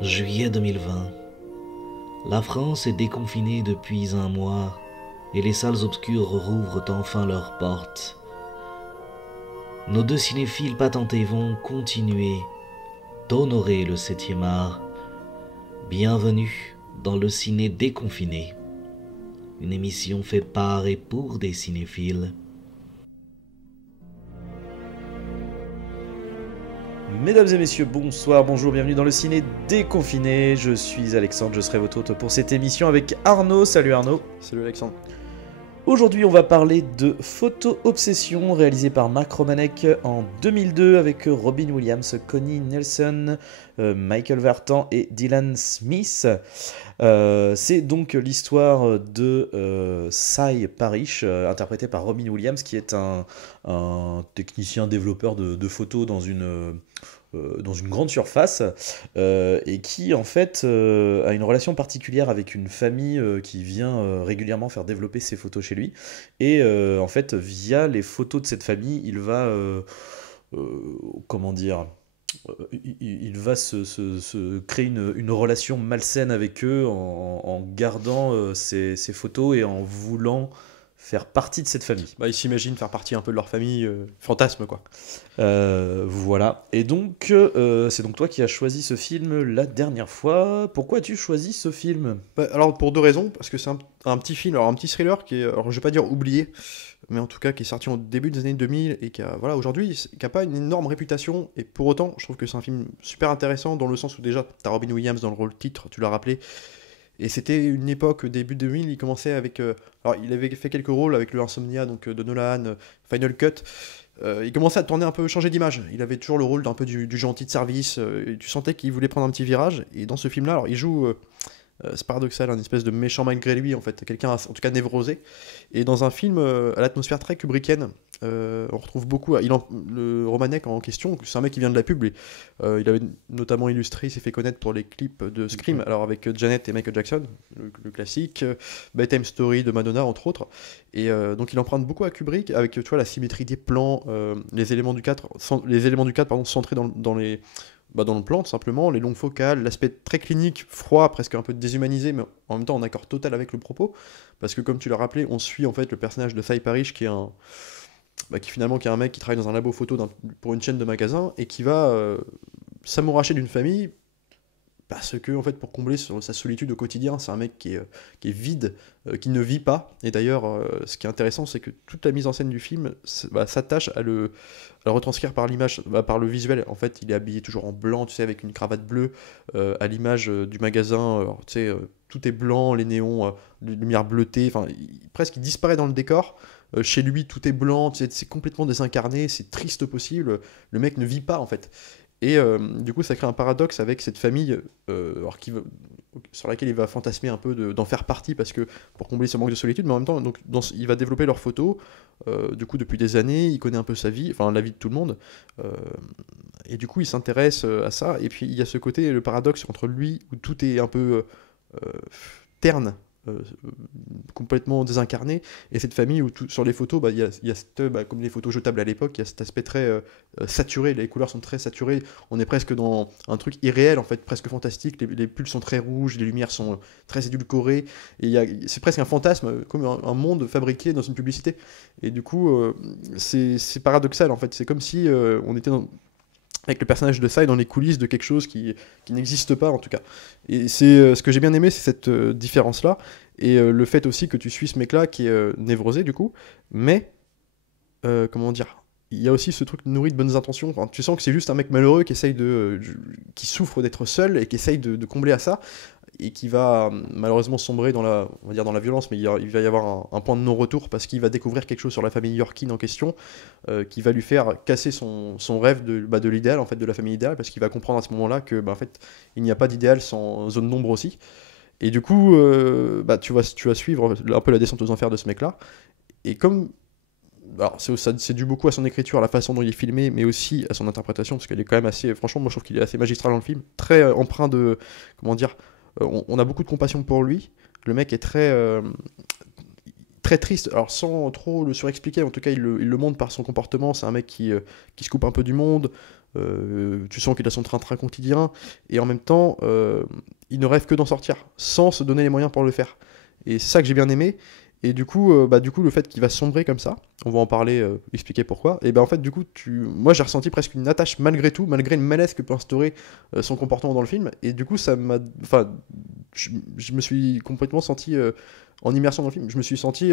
Juillet 2020. La France est déconfinée depuis un mois et les salles obscures rouvrent enfin leurs portes. Nos deux cinéphiles patentés vont continuer d'honorer le 7e art. Bienvenue dans le ciné déconfiné, une émission faite par et pour des cinéphiles. Mesdames et messieurs, bonsoir, bonjour, bienvenue dans le ciné déconfiné. Je suis Alexandre, je serai votre hôte pour cette émission avec Arnaud. Salut Arnaud. Salut Alexandre. Aujourd'hui, on va parler de Photo Obsession, réalisé par Mark Romanek en 2002 avec Robin Williams, Connie Nielsen, Michael Vartan et Dylan Smith. C'est donc l'histoire de Cy Parrish, interprété par Robin Williams, qui est un technicien développeur de photos dans une grande surface, et qui en fait a une relation particulière avec une famille qui vient régulièrement faire développer ses photos chez lui. Et en fait, via les photos de cette famille, il va comment dire, il va se créer une relation malsaine avec eux en gardant ces photos et en voulant faire partie de cette famille. Ils s'imaginent faire partie un peu de leur famille, fantasme quoi. Voilà. Et donc, c'est donc toi qui as choisi ce film la dernière fois. Pourquoi as-tu choisi ce film ? Alors pour deux raisons, parce que c'est un petit film, alors un petit thriller qui est, alors je vais pas dire oublié, mais en tout cas qui est sorti au début des années 2000 et qui a, voilà, aujourd'hui, qui a pas une énorme réputation, et pour autant, je trouve que c'est un film super intéressant dans le sens où déjà, t'as Robin Williams dans le rôle titre, tu l'as rappelé, et c'était une époque, début 2000, il commençait avec... alors, il avait fait quelques rôles avec le Insomnia, donc de Nolan, Final Cut. Il commençait à tourner un peu, changer d'image. Il avait toujours le rôle d'un peu du gentil de service. Et tu sentais qu'il voulait prendre un petit virage. Et dans ce film-là, alors, il joue... c'est paradoxal, un espèce de méchant malgré lui, en fait. Quelqu'un, en tout cas, névrosé. Et dans un film à l'atmosphère très kubrickienne, on retrouve beaucoup... le Romanek en question, c'est un mec qui vient de la pub. Il avait notamment illustré, il s'est fait connaître pour les clips de Scream, alors avec Janet et Michael Jackson, le classique, Bedtime Story de Madonna, entre autres. Et donc il emprunte beaucoup à Kubrick, avec tu vois, la symétrie des plans, les éléments du cadre, pardon, centrés dans le plan, tout simplement, les longues focales, l'aspect très clinique, froid, presque un peu déshumanisé, mais en même temps en accord total avec le propos, parce que comme tu l'as rappelé, on suit en fait le personnage de Cy Parrish, qui est un mec qui travaille dans un labo photo pour une chaîne de magasins, et qui va s'amouracher d'une famille, parce que en fait, pour combler sa solitude au quotidien, c'est un mec qui est vide, qui ne vit pas. Et d'ailleurs, ce qui est intéressant, c'est que toute la mise en scène du film s'attache à le retranscrire par l'image, par le visuel. En fait, il est habillé toujours en blanc, tu sais, avec une cravate bleue, à l'image du magasin. Alors, tu sais, tout est blanc, les néons, les lumières bleutées. Enfin, presque il disparaît dans le décor. Chez lui, tout est blanc, tu sais, c'est complètement désincarné, c'est triste au possible. Le mec ne vit pas, en fait. Et du coup, ça crée un paradoxe avec cette famille, sur laquelle il va fantasmer un peu d'en faire partie, parce que pour combler ce manque de solitude, mais en même temps, donc, il va développer leurs photos, du coup, depuis des années, il connaît un peu sa vie, enfin la vie de tout le monde, euh, et du coup, il s'intéresse à ça, et puis il y a ce côté, le paradoxe entre lui, où tout est un peu terne, euh, complètement désincarné, et cette famille où sur les photos, il y a comme les photos jetables à l'époque, il y a cet aspect très saturé, les couleurs sont très saturées, on est presque dans un truc irréel, en fait, presque fantastique, les pulls sont très rouges, les lumières sont très édulcorées, et c'est presque un fantasme, comme un monde fabriqué dans une publicité. Et du coup, c'est paradoxal, en fait, c'est comme si on était avec le personnage de Sai dans les coulisses de quelque chose qui n'existe pas, en tout cas. Et c'est ce que j'ai bien aimé, c'est cette différence-là, et le fait aussi que tu suis ce mec-là qui est névrosé, du coup, mais, comment dire, il y a aussi ce truc nourri de bonnes intentions. Enfin, tu sens que c'est juste un mec malheureux qui souffre d'être seul et qui essaye de combler à ça, et qui va malheureusement sombrer on va dire dans la violence, mais il va y avoir un point de non-retour, parce qu'il va découvrir quelque chose sur la famille Yorkin en question, qui va lui faire casser son rêve de l'idéal, en fait, de la famille idéale, parce qu'il va comprendre à ce moment-là que en fait, il n'y a pas d'idéal sans zone d'ombre aussi. Et du coup, tu vas suivre un peu la descente aux enfers de ce mec-là. Et comme... Alors, c'est dû beaucoup à son écriture, à la façon dont il est filmé, mais aussi à son interprétation, parce qu'elle est quand même assez... Franchement, moi, je trouve qu'il est assez magistral dans le film. Très empreint de... Comment dire, on a beaucoup de compassion pour lui. Le mec est très triste, alors sans trop le surexpliquer, en tout cas il le montre par son comportement. C'est un mec qui se coupe un peu du monde, Tu sens qu'il a son train-train quotidien, et en même temps, il ne rêve que d'en sortir, sans se donner les moyens pour le faire. Et c'est ça que j'ai bien aimé. Et du coup, le fait qu'il va sombrer comme ça, on va en parler, expliquer pourquoi. Et en fait, du coup, moi j'ai ressenti presque une attache malgré tout, malgré le malaise que peut instaurer son comportement dans le film. Et du coup, je me suis complètement senti en immersion dans le film. Je me suis senti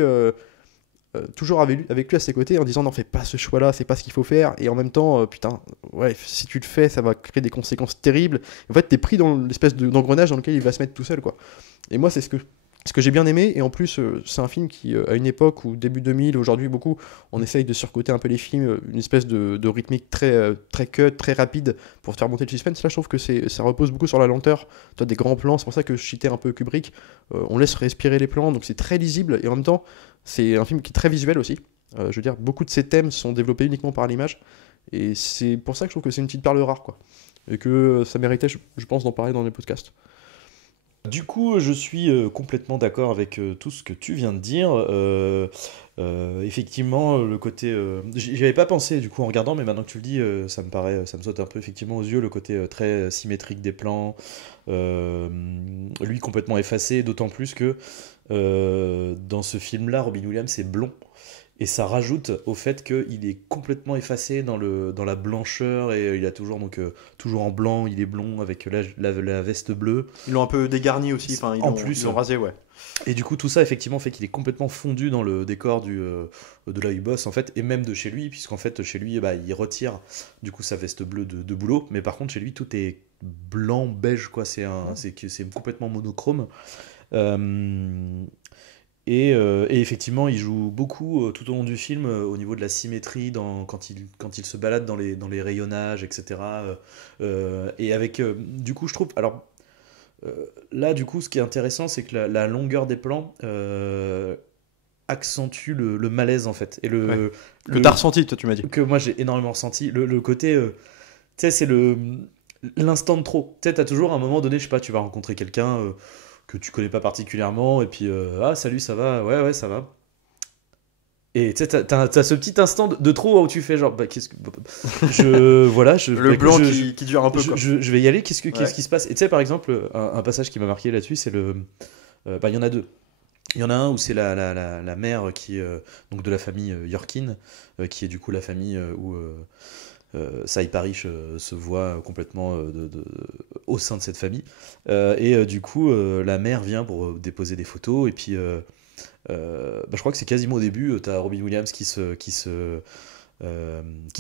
toujours avec lui à ses côtés en disant non, fais pas ce choix-là, c'est pas ce qu'il faut faire. Et en même temps, putain, ouais, si tu le fais, ça va créer des conséquences terribles. En fait, t'es pris dans l'espèce d'engrenage dans lequel il va se mettre tout seul, quoi. Et moi, c'est ce que j'ai bien aimé. Et en plus, c'est un film qui, à une époque où début 2000, aujourd'hui beaucoup, on essaye de surcoter un peu les films, une espèce de rythmique très cut, très rapide pour faire monter le suspense. Là, je trouve que ça repose beaucoup sur la lenteur. Tu as des grands plans, c'est pour ça que je citais un peu Kubrick. On laisse respirer les plans, donc c'est très lisible. Et en même temps, c'est un film qui est très visuel aussi. Je veux dire, beaucoup de ces thèmes sont développés uniquement par l'image. Et c'est pour ça que je trouve que c'est une petite perle rare, quoi. Et que ça méritait, je pense, d'en parler dans les podcasts. Du coup, je suis complètement d'accord avec tout ce que tu viens de dire. Effectivement, le côté, j'y avais pas pensé du coup en regardant, mais maintenant que tu le dis, ça me saute un peu effectivement aux yeux le côté très symétrique des plans, lui complètement effacé, d'autant plus que dans ce film-là, Robin Williams est blond. Et ça rajoute au fait qu'il est complètement effacé dans la blancheur, et il a toujours, toujours en blanc, il est blond avec la veste bleue. Ils l'ont un peu dégarni aussi, enfin, ils l'ont rasé, ouais. Et du coup, tout ça, effectivement, fait qu'il est complètement fondu dans le décor de la U-Boss, en fait, et même de chez lui, puisqu'en fait, chez lui, il retire, du coup, sa veste bleue de boulot, mais par contre, chez lui, tout est blanc, beige, quoi, c'est complètement monochrome. Et effectivement, il joue beaucoup tout au long du film au niveau de la symétrie quand il se balade dans les rayonnages, etc. Et avec, du coup, je trouve. Alors, là, du coup, ce qui est intéressant, c'est que la longueur des plans accentue le malaise, en fait. Et que t'as ressenti, toi, tu m'as dit. Que moi, j'ai énormément ressenti. Le côté. Tu sais, c'est l'instant de trop. Tu sais, t'as toujours à un moment donné, je sais pas, tu vas rencontrer quelqu'un. Que tu connais pas particulièrement, et puis ah salut, ça va, ouais ça va, et tu sais t'as ce petit instant de trop où tu fais genre qu'est-ce que le blanc qui dure un peu, quoi. Je vais y aller, qu'est-ce qui se passe. Et tu sais, par exemple, un passage qui m'a marqué là-dessus, c'est il y en a deux. Il y en a un où c'est la mère qui donc de la famille Yorkin, qui est du coup la famille où Cy Parrish se voit complètement au sein de cette famille, et du coup la mère vient pour déposer des photos, et puis je crois que c'est quasiment au début, t'as Robin Williams qui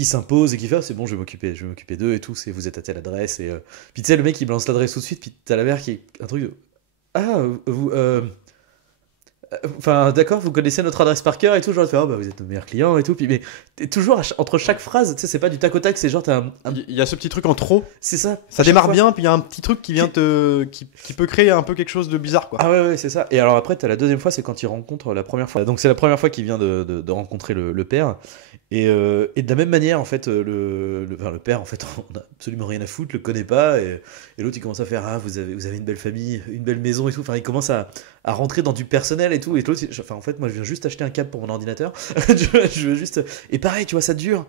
s'impose et qui fait c'est bon, je vais m'occuper d'eux et tout, vous êtes à telle adresse, et puis tu sais le mec il balance l'adresse tout de suite, puis t'as la mère qui est un truc de vous enfin, d'accord, vous connaissez notre adresse par cœur et tout, genre, vous êtes nos meilleurs clients et tout, puis mais t'es toujours entre chaque phrase, tu sais, c'est pas du tac au tac, c'est genre il y a ce petit truc en trop. C'est ça. Ça démarre bien, puis il y a un petit truc qui vient qui peut créer un peu quelque chose de bizarre, quoi. Ah ouais, c'est ça. Et alors après, t'as la deuxième fois, c'est quand il rencontre la première fois. Donc c'est la première fois qu'il vient de rencontrer le père. Et de la même manière, en fait, le père, en fait, on a absolument rien à foutre, le connaît pas, et l'autre il commence à faire vous avez une belle famille, une belle maison et tout. Enfin, il commence à rentrer dans du personnel et tout. Et l'autre, en fait, moi je viens juste acheter un câble pour mon ordinateur. je veux juste. Et pareil, tu vois, ça dure.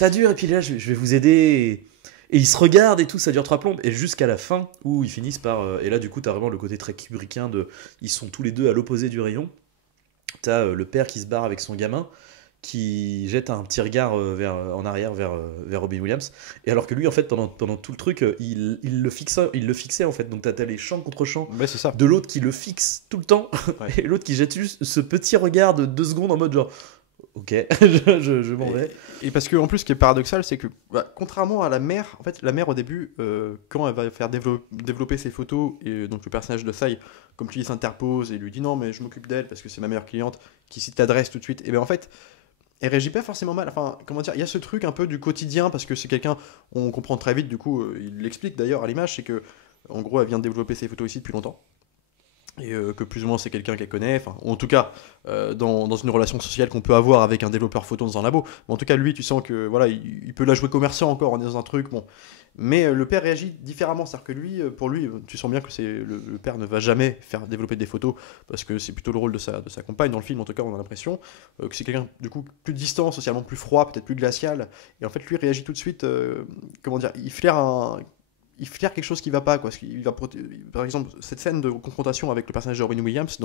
Et puis là, je vais vous aider. Et ils se regardent et tout, ça dure 3 plombes. Et jusqu'à la fin, où ils finissent par. Et là, du coup, t'as vraiment le côté très kubrickien ils sont tous les deux à l'opposé du rayon. T'as le père qui se barre avec son gamin, qui jette un petit regard en arrière vers Robin Williams, et alors que lui, en fait, pendant tout le truc, il le fixait, en fait. Donc t'as les champs contre champs, ouais, c'est ça. de l'autre qui le fixe tout le temps, ouais. Et l'autre qui jette juste ce petit regard de 2 secondes en mode genre ok, je m'en vais. Et parce que en plus, ce qui est paradoxal, c'est que contrairement à la mère, en fait, la mère au début, quand elle va faire développer ses photos, et donc le personnage de Sai, comme tu dis, s'interpose et lui dit non, mais je m'occupe d'elle parce que c'est ma meilleure cliente, qui cite l'adresse tout de suite, et bien en fait, elle réagit pas forcément mal. Enfin, comment dire, il y a ce truc un peu du quotidien, parce que c'est quelqu'un, on comprend très vite, du coup, il l'explique d'ailleurs à l'image, c'est que en gros, elle vient de développer ses photos ici depuis longtemps. et que plus ou moins c'est quelqu'un qu'elle connaît, enfin, ou en tout cas dans une relation sociale qu'on peut avoir avec un développeur photo dans un labo. Mais en tout cas, lui, tu sens que voilà, il peut la jouer commerçant encore, on est dans un truc, bon. Mais le père réagit différemment, c'est-à-dire que lui, pour lui, tu sens bien que le père ne va jamais faire développer des photos, parce que c'est plutôt le rôle de sa compagne, dans le film en tout cas on a l'impression, que c'est quelqu'un du coup plus distant, socialement plus froid, peut-être plus glacial, et en fait lui réagit tout de suite, comment dire, il flaire quelque chose qui va pas, quoi. Par exemple, cette scène de confrontation avec le personnage de Robin Williams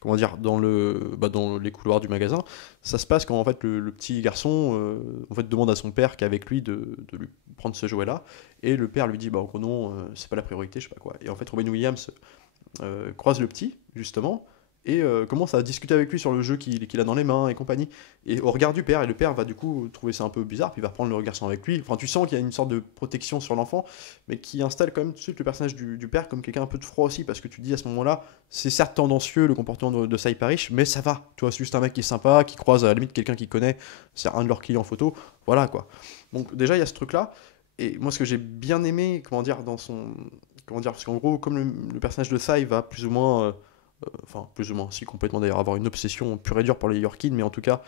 comment dire, dans les couloirs du magasin, ça se passe quand en fait le petit garçon en fait demande à son père qui est avec lui de lui prendre ce jouet-là, et le père lui dit bah non, c'est pas la priorité, je sais pas quoi. Et en fait Robin Williams croise le petit justement et commence à discuter avec lui sur le jeu qu'il a dans les mains et compagnie. Et au regard du père, et le père va du coup trouver ça un peu bizarre, puis il va reprendre le garçon avec lui. Enfin, tu sens qu'il y a une sorte de protection sur l'enfant, mais qui installe quand même tout de suite le personnage du père comme quelqu'un un peu de froid aussi, parce que tu te dis à ce moment-là, c'est certes tendancieux le comportement de Cy Parrish, mais ça va. Tu vois, c'est juste un mec qui est sympa, qui croise à la limite quelqu'un qu'il connaît, c'est un de leurs clients photo, voilà quoi. Donc déjà, il y a ce truc-là, et moi ce que j'ai bien aimé, comment dire, parce qu'en gros, comme le personnage de Cy va plus ou moins enfin plus ou moins, si complètement d'ailleurs, avoir une obsession pure et dure pour les Yorkines, mais en tout cas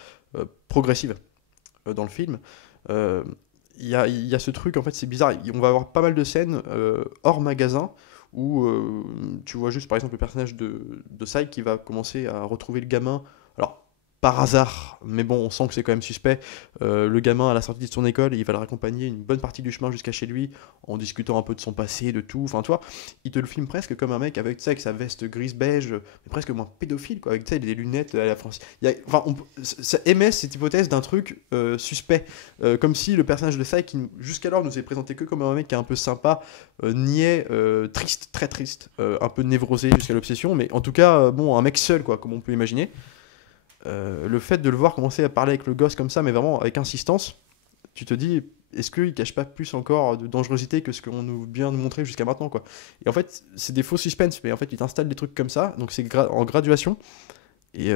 progressive dans le film. Il y a ce truc, en fait c'est bizarre, on va avoir pas mal de scènes hors magasin, où tu vois juste par exemple le personnage de Sai qui va commencer à retrouver le gamin, alors par hasard, mais bon on sent que c'est quand même suspect, le gamin à la sortie de son école, il va le raccompagner une bonne partie du chemin jusqu'à chez lui, en discutant un peu de son passé, de tout, enfin toi, il te le filme presque comme un mec avec, tu sais, avec sa veste grise-beige, mais presque moins pédophile, quoi, avec, tu sais, des lunettes à la France. Enfin, ça émet cette hypothèse d'un truc suspect, comme si le personnage de Sai, qui jusqu'alors nous est présenté que comme un mec qui est un peu sympa, niais, triste, très triste, un peu névrosé jusqu'à l'obsession, mais en tout cas, bon, un mec seul, quoi, comme on peut imaginer. Le fait de le voir commencer à parler avec le gosse comme ça, mais vraiment avec insistance, tu te dis, est-ce qu'il cache pas plus encore de dangerosité que ce qu'on nous vient de montrer jusqu'à maintenant, quoi. Et en fait, c'est des faux suspens, mais en fait, il t'installe des trucs comme ça, donc c'est en graduation, et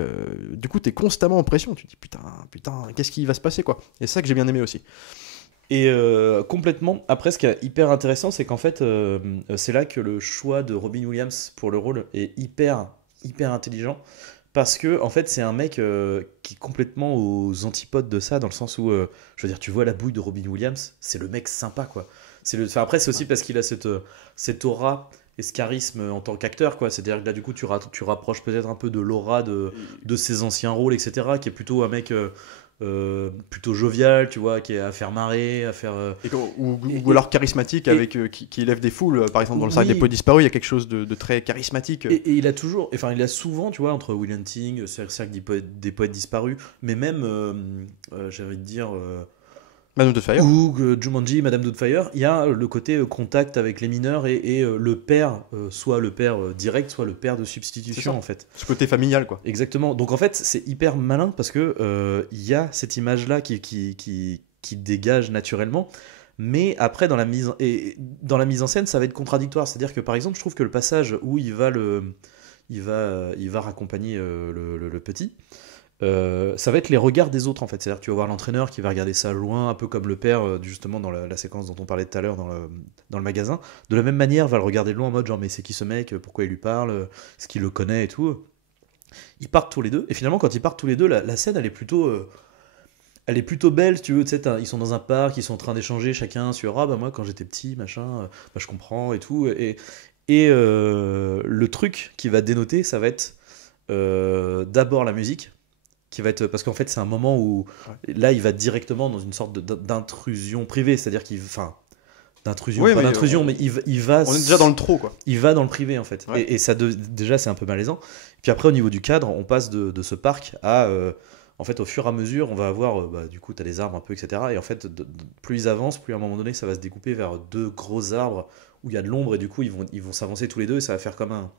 du coup, t'es constamment en pression, tu te dis, putain, qu'est-ce qui va se passer, quoi. Et c'est ça que j'ai bien aimé aussi. Et complètement, après ce qui est hyper intéressant, c'est qu'en fait, c'est là que le choix de Robin Williams pour le rôle est hyper intelligent. Parce que en fait c'est un mec qui est complètement aux antipodes de ça, dans le sens où je veux dire, tu vois la bouille de Robin Williams, c'est le mec sympa, quoi. Enfin, après c'est aussi parce qu'il a cette aura et ce charisme en tant qu'acteur, quoi. C'est-à-dire que là du coup tu rapproches peut-être un peu de l'aura de ses anciens rôles, etc., qui est plutôt un mec plutôt jovial, tu vois, qui est à faire marrer, à faire ou alors charismatique, avec qui élève des foules, par exemple dans le cercle des poètes disparus, il y a quelque chose de très charismatique, et il a toujours, enfin il a souvent, tu vois, entre Will Hunting, cercle des poètes disparus, mais même j'ai envie de dire Madame Doubtfire ou Jumanji, Madame Doubtfire, il y a le côté contact avec les mineurs et le père, soit le père direct, soit le père de substitution, en fait. Ce côté familial, quoi. Exactement. Donc en fait, c'est hyper malin parce que il y a cette image-là qui dégage naturellement. Mais après, dans la mise en scène, ça va être contradictoire. C'est-à-dire que par exemple, je trouve que le passage où il va raccompagner le petit, ça va être les regards des autres, en fait. C'est-à-dire que tu vas voir l'entraîneur qui va regarder ça loin, un peu comme le père, justement dans la séquence dont on parlait tout à l'heure dans le magasin. De la même manière, va le regarder de loin en mode genre mais c'est qui ce mec, pourquoi il lui parle, est-ce qu'il le connaît et tout. Ils partent tous les deux, et finalement quand ils partent tous les deux, la scène elle est plutôt belle, si tu veux. Tu sais, ils sont dans un parc, ils sont en train d'échanger chacun sur bah moi quand j'étais petit, machin, bah je comprends et tout. Et le truc qui va dénoter, ça va être d'abord la musique, qui va être, parce qu'en fait c'est un moment où là il va directement dans une sorte d'intrusion privée, c'est-à-dire d'intrusion, oui, pas d'intrusion, mais il va. On est déjà dans le trop, quoi. Il va dans le privé, en fait. Ouais. Et ça, déjà, c'est un peu malaisant. Puis après, au niveau du cadre, on passe de ce parc à. En fait, au fur et à mesure, on va avoir. Du coup, tu as les arbres un peu, etc. Et en fait, plus ils avancent, plus à un moment donné, ça va se découper vers deux gros arbres où il y a de l'ombre. Et du coup, ils vont s'avancer tous les deux. Et ça va faire comme un.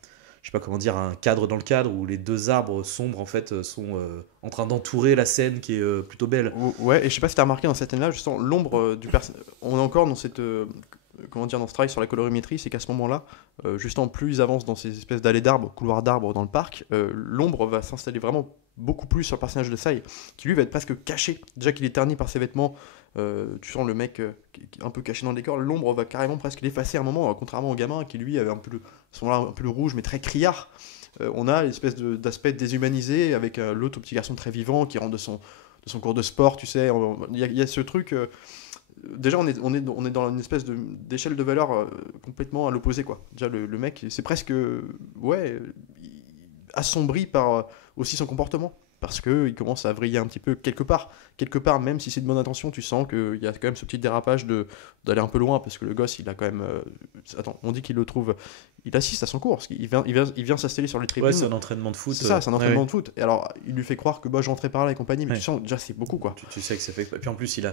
Je sais pas comment dire, un cadre dans le cadre où les deux arbres sombres, en fait, sont en train d'entourer la scène qui est plutôt belle. Ouais, et je sais pas si t'as remarqué dans cette scène-là, justement, l'ombre du personnage. On est encore dans cette. Comment dire, dans ce travail sur la colorimétrie, c'est qu'à ce moment-là, justement, plus ils avancent dans ces espèces d'allées d'arbres, couloirs d'arbres dans le parc, l'ombre va s'installer vraiment beaucoup plus sur le personnage de Sai, qui lui va être presque caché. Déjà qu'il est terni par ses vêtements, tu sens le mec qui est un peu caché dans le décor, l'ombre va carrément presque l'effacer à un moment, contrairement au gamin qui lui avait un peu un peu le rouge mais très criard. On a une espèce d'aspect déshumanisé avec l'autre au petit garçon très vivant qui rentre de son cours de sport, tu sais. Il y a ce truc. Déjà, on est dans une espèce d'échelle de valeur complètement à l'opposé, quoi. Déjà, le mec, c'est presque. Ouais, assombri par aussi son comportement. Parce qu'il commence à vriller un petit peu quelque part. Quelque part, même si c'est de bonne intention, tu sens qu'il y a quand même ce petit dérapage d'aller un peu loin. Parce que le gosse, il a quand même. Attends, on dit qu'il le trouve. Il assiste à son cours. Parce qu'il vient s'installer sur les tribunes. Ouais, c'est un entraînement de foot. C'est ça, c'est un entraînement de foot. Et alors, il lui fait croire que bah, je rentrais par là et compagnie. Mais tu sens, déjà, c'est beaucoup, quoi. Tu sais que ça fait. Et puis en plus, il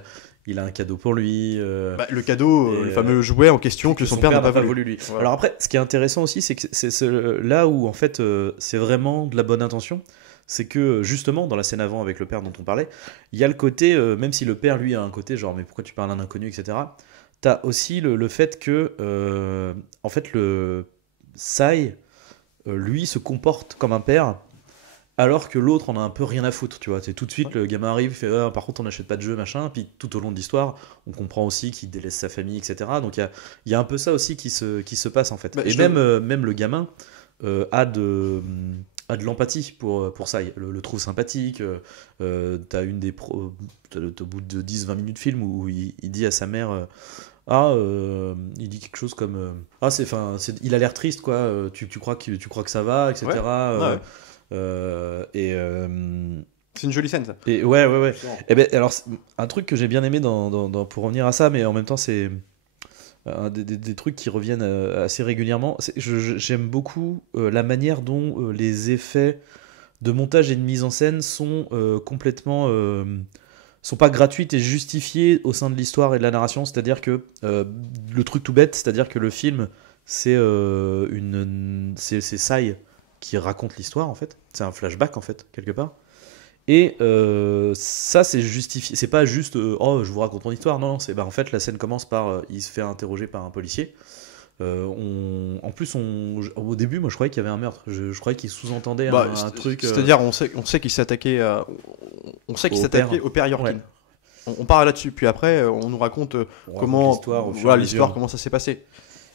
a un cadeau pour lui. Bah, le cadeau, le fameux jouet en question que son père n'a pas voulu. Lui. Voilà. Alors après, ce qui est intéressant aussi, c'est que c'est là où, en fait, c'est vraiment de la bonne intention. C'est que justement dans la scène avant avec le père dont on parlait, il y a le côté, même si le père lui a un côté genre mais pourquoi tu parles à un inconnu, etc. T'as aussi le fait que en fait le Sai lui se comporte comme un père alors que l'autre en a un peu rien à foutre, tu vois. C'est tout de suite le gamin arrive, il fait par contre on n'achète pas de jeu machin, puis tout au long de l'histoire on comprend aussi qu'il délaisse sa famille, etc. Donc il y a un peu ça aussi qui se passe en fait. Bah, et même le gamin a de l'empathie pour ça, le trouve sympathique. T'as une des au bout de 10-20 minutes de film où il dit à sa mère il dit quelque chose comme il a l'air triste quoi, tu crois que ça va, etc. C'est une jolie scène ça. Et ouais. Et ben alors un truc que j'ai bien aimé pour revenir à ça, mais en même temps c'est des trucs qui reviennent assez régulièrement. J'aime beaucoup la manière dont les effets de montage et de mise en scène sont complètement sont pas gratuites et justifiées au sein de l'histoire et de la narration. C'est-à-dire que le truc tout bête, c'est-à-dire que le film c'est Sai qui raconte l'histoire en fait. C'est un flashback en fait quelque part. Et ça c'est justifié, c'est pas juste oh je vous raconte mon histoire, non, c'est en fait la scène commence par il se fait interroger par un policier. En plus au début moi je croyais qu'il y avait un meurtre, je croyais qu'il sous-entendait un truc. C'est-à-dire on sait qu'il s'est attaqué au père Yorkin. Ouais. On part là-dessus, puis après on nous raconte comment l'histoire comment ça s'est passé.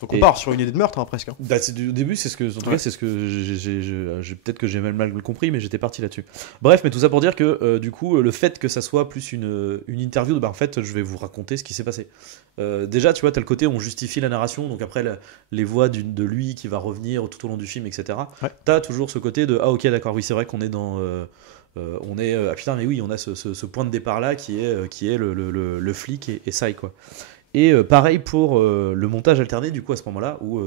Donc on part sur une idée de meurtre presque. Hein. Bah, au début c'est ce que c'est ce que j'ai peut-être que j'ai mal compris, mais j'étais parti là-dessus. Bref, mais tout ça pour dire que du coup le fait que ça soit plus une interview, en fait je vais vous raconter ce qui s'est passé. Déjà tu vois t'as le côté où on justifie la narration, donc après les voix de lui qui va revenir tout au long du film, etc. Ouais. T'as toujours ce côté de ok d'accord, oui c'est vrai qu'on est dans putain mais oui on a ce point de départ là qui est le flic et Sai quoi. Et pareil pour le montage alterné du coup à ce moment-là où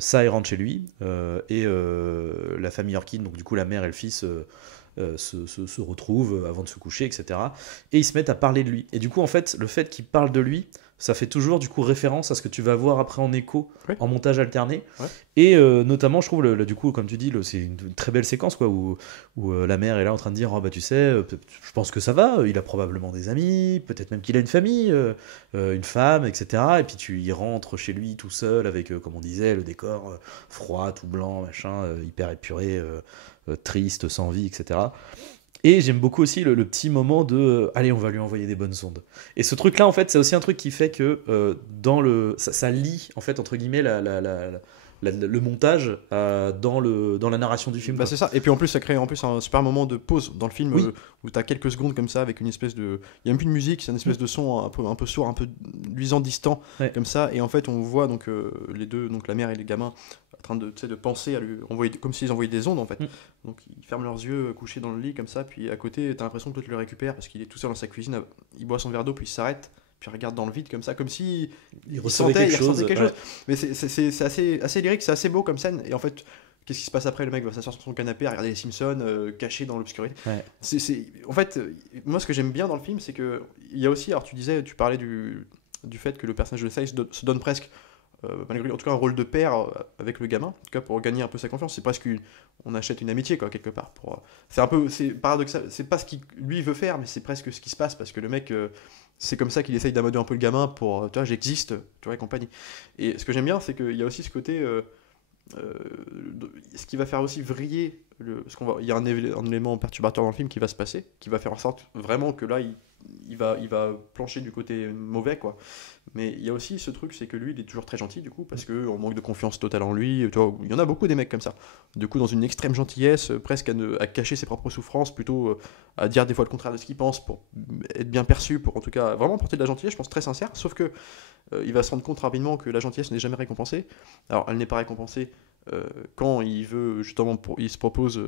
Sai rentre chez lui et la famille Yorkin, donc du coup la mère et le fils se retrouvent avant de se coucher, etc. Et ils se mettent à parler de lui. Et du coup en fait le fait qu'ils parlent de lui, ça fait toujours du coup référence à ce que tu vas voir après en écho, en montage alterné. Ouais. Et notamment, je trouve, du coup, comme tu dis, c'est une très belle séquence quoi, où la mère est là en train de dire tu sais, je pense que ça va, il a probablement des amis, peut-être même qu'il a une famille, une femme, etc. Et puis il rentre chez lui tout seul avec, comme on disait, le décor froid, tout blanc, machin, hyper épuré, triste, sans vie, etc. Et j'aime beaucoup aussi le petit moment de allez, on va lui envoyer des bonnes ondes. Et ce truc là en fait c'est aussi un truc qui fait que ça lie en fait entre guillemets le montage dans la narration du film. Bah c'est ça, et puis en plus ça crée un super moment de pause dans le film où t'as quelques secondes comme ça avec une espèce de... Il y a même plus de musique, c'est une espèce de son un peu sourd, un peu luisant, distant, comme ça, et en fait on voit donc les deux, donc la mère et les gamins en train de penser à lui envoyer, comme s'ils envoyaient des ondes en fait. Donc ils ferment leurs yeux couchés dans le lit comme ça, puis à côté t'as l'impression que l'autre le récupère parce qu'il est tout seul dans sa cuisine, il boit son verre d'eau puis il s'arrête, puis il regarde dans le vide comme ça, comme si il ressentait quelque chose. Mais c'est assez lyrique, c'est assez beau comme scène, et en fait qu'est-ce qui se passe après? Le mec va s'asseoir sur son canapé à regarder les Simpsons caché dans l'obscurité. En fait moi ce que j'aime bien dans le film c'est que il y a aussi, alors tu parlais du fait que le personnage de Sai se donne presque malgré en tout cas un rôle de père avec le gamin, en tout cas pour gagner un peu sa confiance. C'est presque on achète une amitié quoi quelque part. C'est paradoxal, c'est pas ce qu'il lui veut faire, mais c'est presque ce qui se passe parce que le mec c'est comme ça qu'il essaye d'amadouer un peu le gamin pour tu vois j'existe, tu vois et compagnie. Et ce que j'aime bien c'est qu'il y a aussi ce côté ce qui va faire aussi vriller, parce il y a un élément perturbateur dans le film qui va se passer, qui va faire en sorte vraiment que là, il va plancher du côté mauvais, quoi. Mais il y a aussi ce truc, c'est que lui, il est toujours très gentil, du coup, parce qu'on manque de confiance totale en lui. Tu vois, il y en a beaucoup des mecs comme ça. Du coup, dans une extrême gentillesse, presque à cacher ses propres souffrances, plutôt à dire des fois le contraire de ce qu'il pense, pour être bien perçu, pour en tout cas vraiment porter de la gentillesse, je pense très sincère. Sauf que il va se rendre compte rapidement que la gentillesse n'est jamais récompensée. Alors, elle n'est pas récompensée quand il veut, justement, il se propose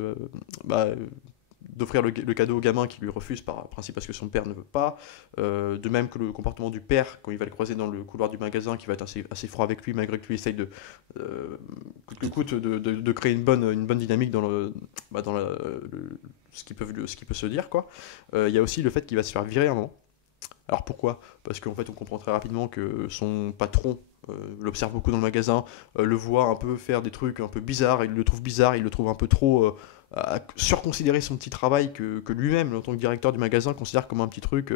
d'offrir le cadeau au gamin qui lui refuse par principe parce que son père ne veut pas. De même que le comportement du père quand il va le croiser dans le couloir du magasin, qui va être assez froid avec lui, malgré que lui essaye coûte que coûte de créer une bonne dynamique dans ce qui peut se dire, quoi. Il y a aussi le fait qu'il va se faire virer un moment. Alors pourquoi? Parce qu'en fait on comprend très rapidement que son patron l'observe beaucoup dans le magasin, le voit un peu faire des trucs un peu bizarres, il le trouve bizarre, il le trouve un peu trop à surconsidérer son petit travail que lui-même, en tant que directeur du magasin, considère comme un petit truc,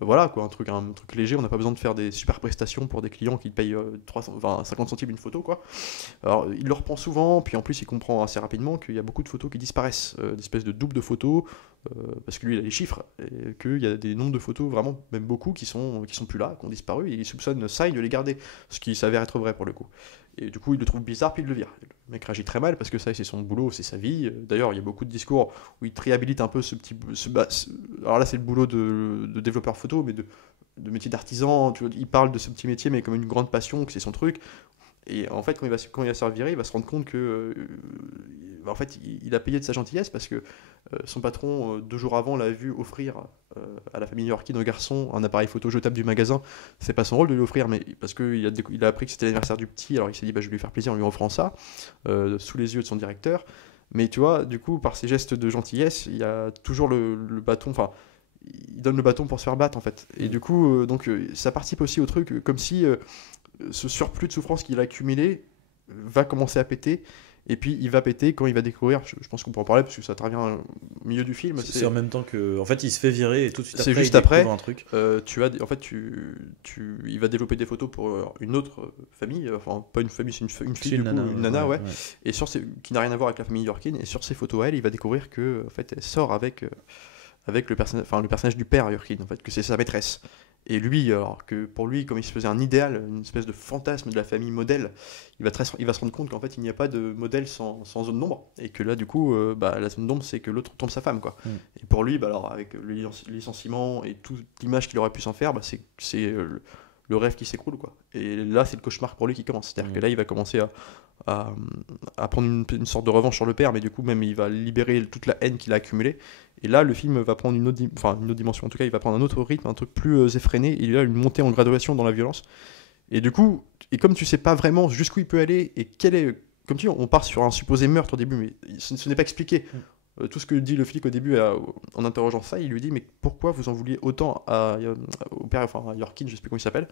voilà quoi, un truc léger. On n'a pas besoin de faire des super prestations pour des clients qui payent 50 centimes une photo, quoi. Alors il le reprend souvent, puis en plus il comprend assez rapidement qu'il y a beaucoup de photos qui disparaissent, d'espèces de doubles de photos, parce que lui il a les chiffres, et qu'il y a des nombres de photos, vraiment même beaucoup, qui sont plus là, qui ont disparu, et il soupçonne Sai de les garder, ce qui s'avère être vrai pour le coup. Et du coup, il le trouve bizarre, puis il le vire. Le mec réagit très mal parce que ça, c'est son boulot, c'est sa vie. D'ailleurs, il y a beaucoup de discours où il réhabilite un peu ce petit. Alors là, c'est le boulot de développeur photo, mais de métier d'artisan. Tu vois, il parle de ce petit métier, mais comme une grande passion, que c'est son truc. Et en fait, quand il va se faire virer, il va se rendre compte que. En fait, il a payé de sa gentillesse parce que son patron, 2 jours avant, l'a vu offrir à la famille new-yorkine, au garçon, un appareil photo jetable du magasin. C'est pas son rôle de lui offrir, mais parce qu'il a appris que c'était l'anniversaire du petit, alors il s'est dit, je vais lui faire plaisir en lui offrant ça, sous les yeux de son directeur. Mais tu vois, du coup, par ses gestes de gentillesse, il y a toujours le bâton, enfin, il donne le bâton pour se faire battre, en fait. Et du coup, ça participe aussi au truc, comme si ce surplus de souffrance qu'il a accumulé va commencer à péter. Et puis il va péter quand il va découvrir, je pense qu'on peut en parler parce que ça intervient au milieu du film. C'est en même temps que, en fait, il se fait virer et tout de suite après, juste après, un truc. Il va développer des photos pour une autre famille, enfin pas une famille, c'est une fille, du coup, une nana, ouais. Et qui n'a rien à voir avec la famille new-yorkine. Et sur ces photos, il va découvrir que, en fait, elle sort avec le personnage du père Yorkin, en fait, que c'est sa maîtresse. Et lui, alors que pour lui, comme il se faisait un idéal, une espèce de fantasme de la famille modèle, il va se rendre compte qu'en fait, il n'y a pas de modèle sans zone d'ombre, et que là, du coup, la zone d'ombre, c'est que l'autre tombe sa femme, quoi. Et pour lui, alors, avec le licenciement et toute l'image qu'il aurait pu s'en faire, c'est le rêve qui s'écroule, quoi. Et là, c'est le cauchemar pour lui qui commence. C'est-à-dire que là, il va commencer à prendre une sorte de revanche sur le père, mais du coup, même, il va libérer toute la haine qu'il a accumulée. Et là, le film va prendre une autre dimension. En tout cas, il va prendre un autre rythme, un truc plus effréné. Il y a une montée en graduation dans la violence. Et du coup, comme tu sais pas vraiment jusqu'où il peut aller et quel est. Comme tu dis, on part sur un supposé meurtre au début, mais ce n'est pas expliqué. Tout ce que dit le flic au début en interrogeant ça, il lui dit mais pourquoi vous en vouliez autant au père, enfin à Yorkin, je sais plus comment il s'appelle.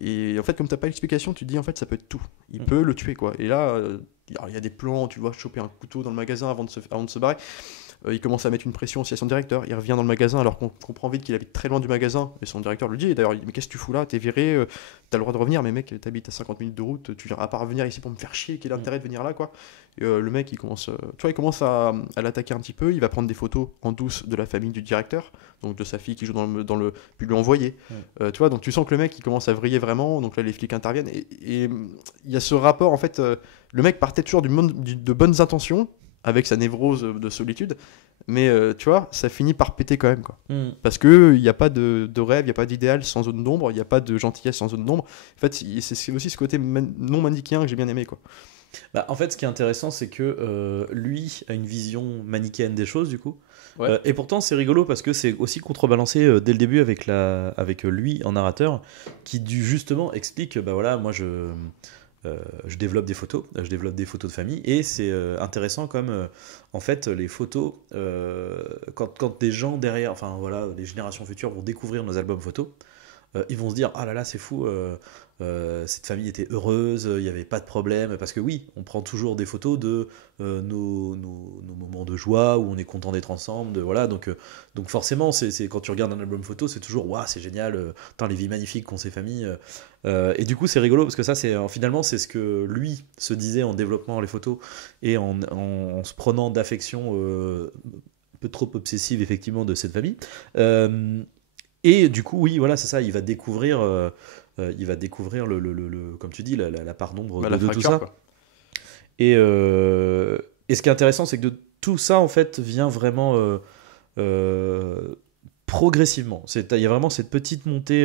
Et en fait, comme t'as pas l'explication, tu te dis en fait ça peut être tout. Il peut le tuer, quoi. Et là, il y a des plans, tu vois choper un couteau dans le magasin avant de se barrer. Il commence à mettre une pression aussi à son directeur. Il revient dans le magasin alors qu'on comprend vite qu'il habite très loin du magasin. Et son directeur lui dit d'ailleurs, mais qu'est-ce que tu fous là? T'es viré, t'as le droit de revenir, mais mec, t'habites à 50 minutes de route, tu viens à part revenir ici pour me faire chier, quel intérêt de venir là, quoi. Et le mec, il commence à l'attaquer un petit peu. Il va prendre des photos en douce de la famille du directeur, donc de sa fille qui joue dans le puis lui envoyer. Tu vois, donc tu sens que le mec, il commence à vriller vraiment. Donc là, les flics interviennent. Et il y a ce rapport, en fait, le mec partait toujours de bonnes intentions, avec sa névrose de solitude, mais tu vois, ça finit par péter quand même, quoi. Parce que il n'y a pas de rêve, il n'y a pas d'idéal sans zone d'ombre, il n'y a pas de gentillesse sans zone d'ombre. En fait, c'est aussi ce côté non manichéen que j'ai bien aimé, quoi. En fait, ce qui est intéressant, c'est que lui a une vision manichéenne des choses, du coup. Ouais. Et pourtant, c'est rigolo parce que c'est aussi contrebalancé dès le début avec lui en narrateur, qui justement explique, moi je développe des photos, de famille, et c'est intéressant comme en fait les photos, quand des gens derrière, enfin voilà, les générations futures vont découvrir nos albums photos, ils vont se dire ah là là c'est fou, cette famille était heureuse, il n'y avait pas de problème, parce que oui, on prend toujours des photos de nos moments de joie où on est content d'être ensemble, voilà, donc forcément quand tu regardes un album photo, c'est toujours waouh c'est génial, putain, les vies magnifiques qu'ont ces familles, et du coup c'est rigolo parce que ça finalement c'est ce que lui se disait en développant les photos et en se prenant d'affection un peu trop obsessive effectivement de cette famille. Et du coup, oui, voilà, c'est ça, il va découvrir comme tu dis, la part d'ombre la de tout fracture, ça. quoi. Et ce qui est intéressant, c'est que de tout ça, en fait, vient vraiment progressivement. Il y a vraiment cette petite montée,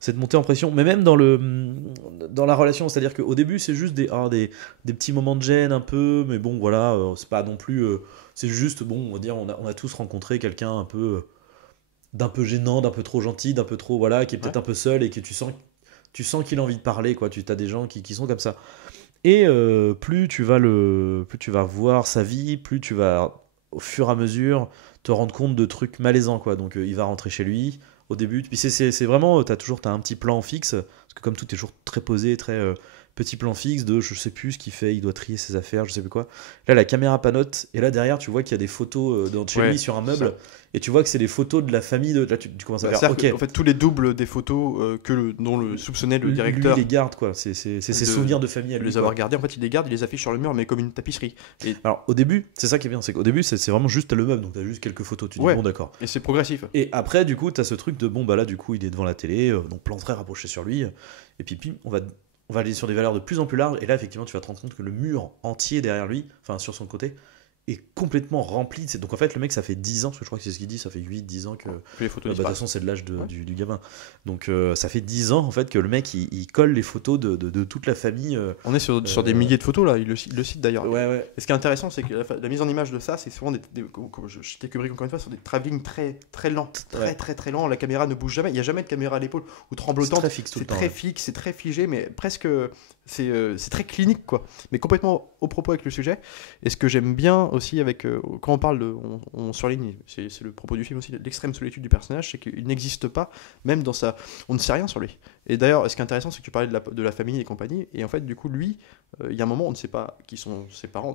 cette montée en pression, mais même dans la relation, c'est-à-dire qu'au début, c'est juste des petits moments de gêne un peu, mais bon, voilà, c'est pas non plus... c'est juste, bon, on va dire, on a tous rencontré quelqu'un un peu... d'un peu gênant, d'un peu trop gentil, d'un peu trop voilà, qui est peut-être un peu seul et que tu sens qu'il a envie de parler, quoi. Tu as des gens qui sont comme ça. Et plus tu vas voir sa vie, plus tu vas au fur et à mesure te rendre compte de trucs malaisants, quoi. Donc il va rentrer chez lui au début. Puis c'est vraiment t'as un petit plan fixe parce que comme tout est toujours très posé, très petit plan fixe de je sais plus ce qu'il fait, il doit trier ses affaires, je sais plus quoi. Là la caméra panote et là derrière tu vois qu'il y a des photos chez lui sur un meuble. Ça. Et tu vois que c'est les photos de la famille. Là, tu commences à faire. Ok. En fait, tous les doubles des photos dont le soupçonnait le directeur. Lui, il les garde, quoi. C'est ses souvenirs de famille à lui. Les avoir gardés, en fait, il les garde, il les affiche sur le mur, mais comme une tapisserie. Et... Alors, au début, c'est ça qui est bien. C'est qu'au début, c'est vraiment juste le meuble. Donc, t'as juste quelques photos. Tu dis, bon, d'accord. Et c'est progressif. Et après, du coup, t'as ce truc de bon, bah là, du coup, il est devant la télé. Donc, plan très rapproché sur lui. Et puis, on va aller sur des valeurs de plus en plus larges. Et là, effectivement, tu vas te rendre compte que le mur entier derrière lui, enfin, sur son côté, est complètement rempli. Donc en fait, le mec, ça fait 10 ans, parce que je crois que c'est ce qu'il dit, ça fait 8-10 ans que... les photos de toute façon, c'est de l'âge du gamin. Donc ça fait 10 ans, en fait, que le mec, il colle les photos de toute la famille. On est sur des milliers de photos, là, il le cite d'ailleurs. Ouais. Et ce qui est intéressant, c'est que la mise en image de ça, c'est souvent je cite Kubrick encore une fois, sur des travelling très, très lents. Très lents, la caméra ne bouge jamais, il n'y a jamais de caméra à l'épaule ou tremblotante. C'est très fixe tout le temps. C'est très fixe, c'est très figé, mais presque... C'est très clinique, quoi, mais complètement au propos avec le sujet. Et ce que j'aime bien aussi avec quand on parle on surligne, c'est le propos du film aussi, l'extrême solitude du personnage, c'est qu'il n'existe pas, même dans sa... On ne sait rien sur lui. Et d'ailleurs, ce qui est intéressant, c'est que tu parlais de la famille et compagnie, et en fait, du coup, lui, il y a un moment, on ne sait pas qui sont ses parents,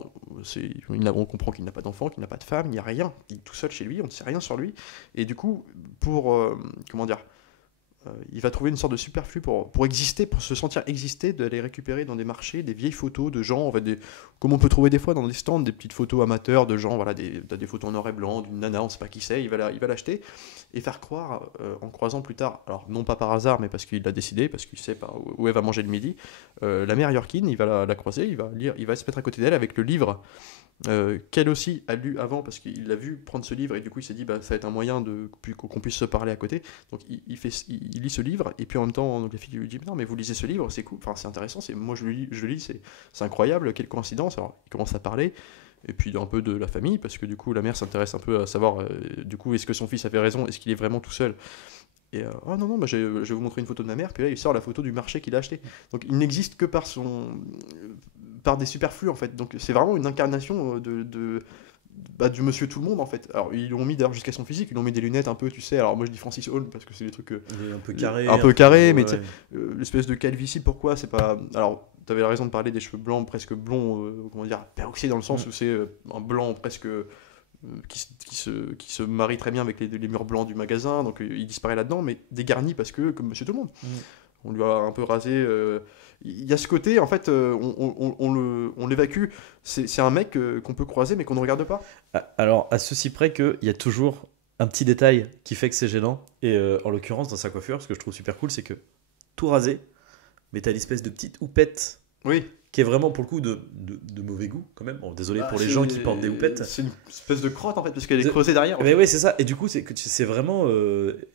on comprend qu'il n'a pas d'enfant, qu'il n'a pas de femme, il n'y a rien, il est tout seul chez lui, on ne sait rien sur lui, et du coup, il va trouver une sorte de superflu pour exister, pour se sentir exister, d'aller récupérer dans des marchés des vieilles photos de gens, en fait, comme on peut trouver des fois dans des stands, des petites photos amateurs de gens, voilà, des photos en noir et blanc, d'une nana, on ne sait pas qui c'est, il va l'acheter et faire croire, en croisant plus tard, alors non pas par hasard, mais parce qu'il l'a décidé, parce qu'il sait où elle va manger le midi, la mère Yorkin, il va la croiser, il va se mettre à côté d'elle avec le livre qu'elle aussi a lu avant parce qu'il l'a vu prendre ce livre et du coup il s'est dit ça va être un moyen qu'on puisse se parler à côté, donc il lit ce livre et puis en même temps donc la fille lui dit non mais vous lisez ce livre, c'est cool, enfin c'est intéressant, moi je le lis, c'est incroyable, quelle coïncidence. Alors il commence à parler et puis un peu de la famille parce que du coup la mère s'intéresse un peu à savoir du coup est-ce que son fils avait raison, est-ce qu'il est vraiment tout seul. Et non, je vais vous montrer une photo de ma mère, puis là il sort la photo du marché qu'il a acheté. Donc il n'existe que par des superflus en fait. Donc c'est vraiment une incarnation du monsieur tout le monde en fait. Alors ils l'ont mis d'ailleurs jusqu'à son physique, ils l'ont mis des lunettes un peu, tu sais. Alors moi je dis Francis Hall parce que c'est des trucs un peu carrés. Un peu carrés, mais l'espèce de calvitie, pourquoi c'est pas. Alors t'avais la raison de parler des cheveux blancs, presque blonds, comment dire, peroxydés dans le sens où c'est un blanc presque. Qui se marie très bien avec les murs blancs du magasin, donc il disparaît là-dedans, mais dégarni parce que, comme monsieur tout le monde, on lui a un peu rasé. Il y a ce côté, en fait, on l'évacue. C'est un mec qu'on peut croiser, mais qu'on ne regarde pas. Alors, à ceci près qu'il y a toujours un petit détail qui fait que c'est gênant, et en l'occurrence, dans sa coiffure, ce que je trouve super cool, c'est que tout rasé, mais t'as l'espèce de petite houppette. Oui. Qui est vraiment pour le coup de mauvais goût quand même. Bon, désolé pour les gens qui portent des houpettes. C'est une espèce de crotte en fait parce qu'elle est creusée derrière. Mais oui, c'est ça. Et du coup, c'est vraiment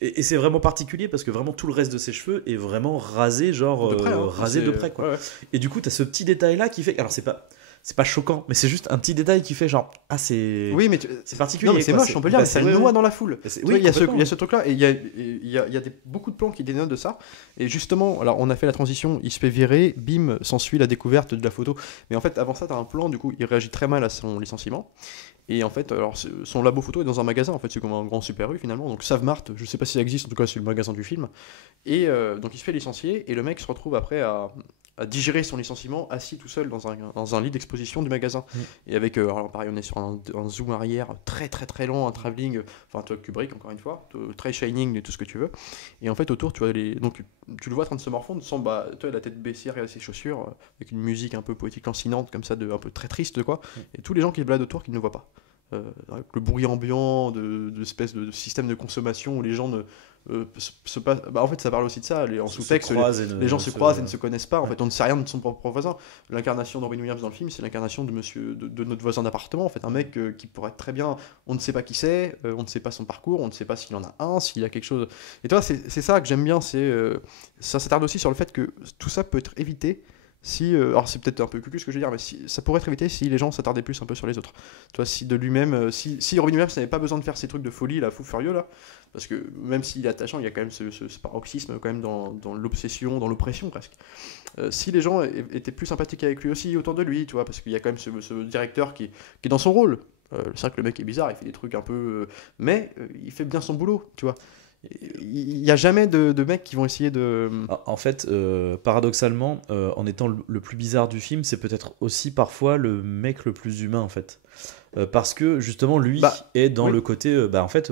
et c'est vraiment particulier parce que vraiment tout le reste de ses cheveux est vraiment rasé, genre de près, rasé de près quoi. Ouais. Et du coup, t'as ce petit détail là qui fait. Alors c'est pas choquant, mais c'est juste un petit détail qui fait genre c'est. Oui, mais c'est particulier. Non, mais c'est moche, on peut le dire, mais ça le noie dans la foule. Oui, il y a ce truc-là, et il y a beaucoup de plans qui dénotent de ça. Et justement, alors on a fait la transition, il se fait virer, bim, s'ensuit la découverte de la photo. Mais en fait, avant ça, t'as un plan, du coup, il réagit très mal à son licenciement. Et en fait, alors, son labo photo est dans un magasin, en fait, c'est comme un grand Super U finalement. Donc Savmart, je sais pas si ça existe, en tout cas, c'est le magasin du film. Et donc il se fait licencier, et le mec se retrouve après à digérer son licenciement assis tout seul dans un lit d'exposition du magasin. Et avec, alors pareil, on est sur un zoom arrière très très très long, un travelling, enfin, toi, Kubrick, encore une fois, très shining et tout ce que tu veux. Et en fait, autour, tu vois donc tu le vois en train de se morfondre, sans, bah, toi, la tête baissée, regarder ses chaussures, avec une musique un peu poétique lancinante, comme ça, un peu très triste, quoi. Et tous les gens qui se baladent autour qui ne le voient pas. Avec le bruit ambiant de espèce de système de consommation où les gens ne se passent. Bah, en fait, ça parle aussi de ça. En sous-texte, les gens se croisent et ne se connaissent pas. En fait, on ne sait rien de son propre voisin. L'incarnation de Robin Williams dans le film, c'est l'incarnation de notre voisin d'appartement. En fait, un mec qui pourrait être très bien. On ne sait pas qui c'est, on ne sait pas son parcours, on ne sait pas s'il en a un, s'il a quelque chose. Et toi, c'est ça que j'aime bien. Ça s'attarde aussi sur le fait que tout ça peut être évité. Si, alors c'est peut-être un peu cucu ce que je veux dire, mais ça pourrait être évité si les gens s'attardaient plus un peu sur les autres. Toi, si de lui-même, si Robin Williams n'avait pas besoin de faire ces trucs de folie, là, fou furieux, là, parce que même s'il est attachant, il y a quand même ce paroxysme quand même dans l'obsession, dans l'oppression presque. Si les gens étaient plus sympathiques avec lui aussi, autour de lui, tu vois, parce qu'il y a quand même ce directeur qui est dans son rôle. C'est vrai que le mec est bizarre, il fait des trucs un peu... mais il fait bien son boulot, tu vois. Il n'y a jamais de mecs qui vont essayer de... En fait, paradoxalement, en étant le plus bizarre du film, c'est peut-être aussi parfois le mec le plus humain, en fait. Parce que, justement, lui est dans le côté... en fait,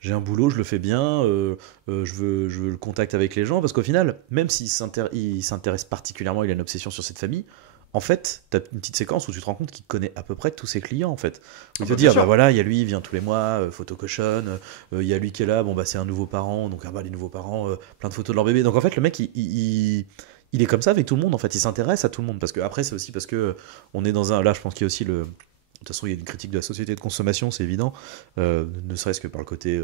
j'ai un boulot, je le fais bien, je veux le contact avec les gens, parce qu'au final, même s'il s'intéresse particulièrement, il a une obsession sur cette famille, en fait, tu as une petite séquence où tu te rends compte qu'il connaît à peu près tous ses clients, en fait. Il te dit, bah voilà, il y a lui, il vient tous les mois, photo cochonne, il y a lui qui est là, bon bah c'est un nouveau parent, donc les nouveaux parents, plein de photos de leur bébé. Donc en fait, le mec, il est comme ça avec tout le monde, en fait, il s'intéresse à tout le monde. Parce que après, c'est aussi parce que on est dans un... Là, je pense qu'il y a aussi le... De toute façon, il y a une critique de la société de consommation, c'est évident, ne serait-ce que par le côté...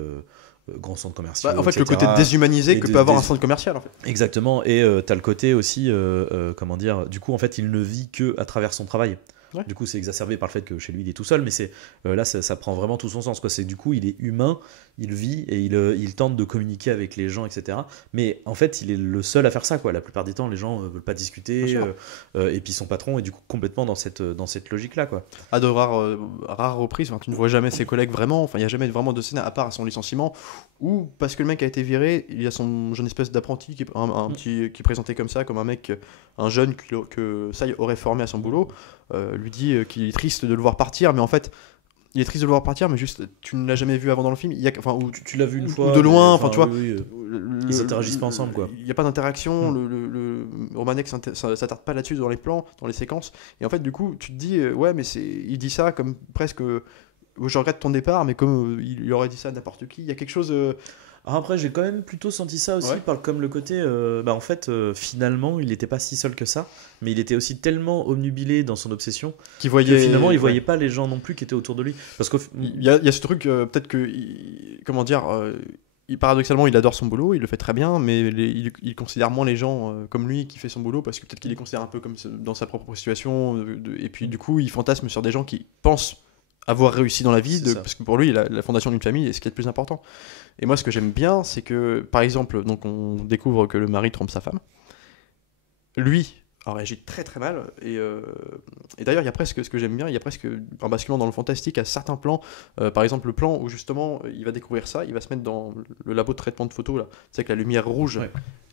grand centre commercial. En fait, le côté déshumanisé que peut avoir un centre commercial. En fait. Exactement. Et tu as le côté aussi, comment dire, du coup, en fait, il ne vit que à travers son travail. Ouais. Du coup, c'est exacerbé par le fait que chez lui, il est tout seul, mais c'est là, ça prend vraiment tout son sens. Quoi. C'est, du coup, il est humain, il vit et il tente de communiquer avec les gens, etc. Mais en fait, il est le seul à faire ça. Quoi. La plupart du temps, les gens ne veulent pas discuter, et puis son patron est du coup complètement dans cette logique-là. Quoi. À de rares reprises, tu ne vois jamais ses collègues vraiment, il n'y a jamais vraiment de scène à part à son licenciement, ou parce que le mec a été viré, il y a son jeune espèce d'apprenti qui est présenté comme ça, comme un mec, un jeune que ça aurait formé à son boulot, lui dit qu'il est triste de le voir partir, mais en fait il est triste de le voir partir, mais juste tu ne l'as jamais vu avant dans le film. Tu l'as vu une fois de loin, tu vois. Ils s'interagissent pas ensemble, quoi. Il n'y a pas d'interaction. Le Romanek s'attarde pas là-dessus dans les plans, dans les séquences. Et en fait, du coup, tu te dis ouais, mais il dit ça comme presque. Je regrette ton départ, mais comme il aurait dit ça à n'importe qui. Il y a quelque chose. Alors après, j'ai quand même plutôt senti ça aussi, comme le côté, en fait, finalement, il n'était pas si seul que ça, mais il était aussi tellement omnubilé dans son obsession que finalement, il voyait pas les gens non plus qui étaient autour de lui. Parce il y a ce truc, peut-être que, comment dire, paradoxalement, il adore son boulot, il le fait très bien, mais il considère moins les gens comme lui qui fait son boulot, parce que peut-être qu'il les considère un peu comme dans sa propre situation, et puis du coup, il fantasme sur des gens qui pensent avoir réussi dans la vie, parce que pour lui, la fondation d'une famille est ce qui est le plus important. Et moi, ce que j'aime bien, c'est que, par exemple, donc on découvre que le mari trompe sa femme. Lui réagit très très mal. Et d'ailleurs, il y a presque, ce que j'aime bien, il y a presque un basculement dans le fantastique à certains plans. Par exemple, le plan où justement, il va découvrir ça, il va se mettre dans le labo de traitement de photos, là, tu sais, avec la lumière rouge. Ouais.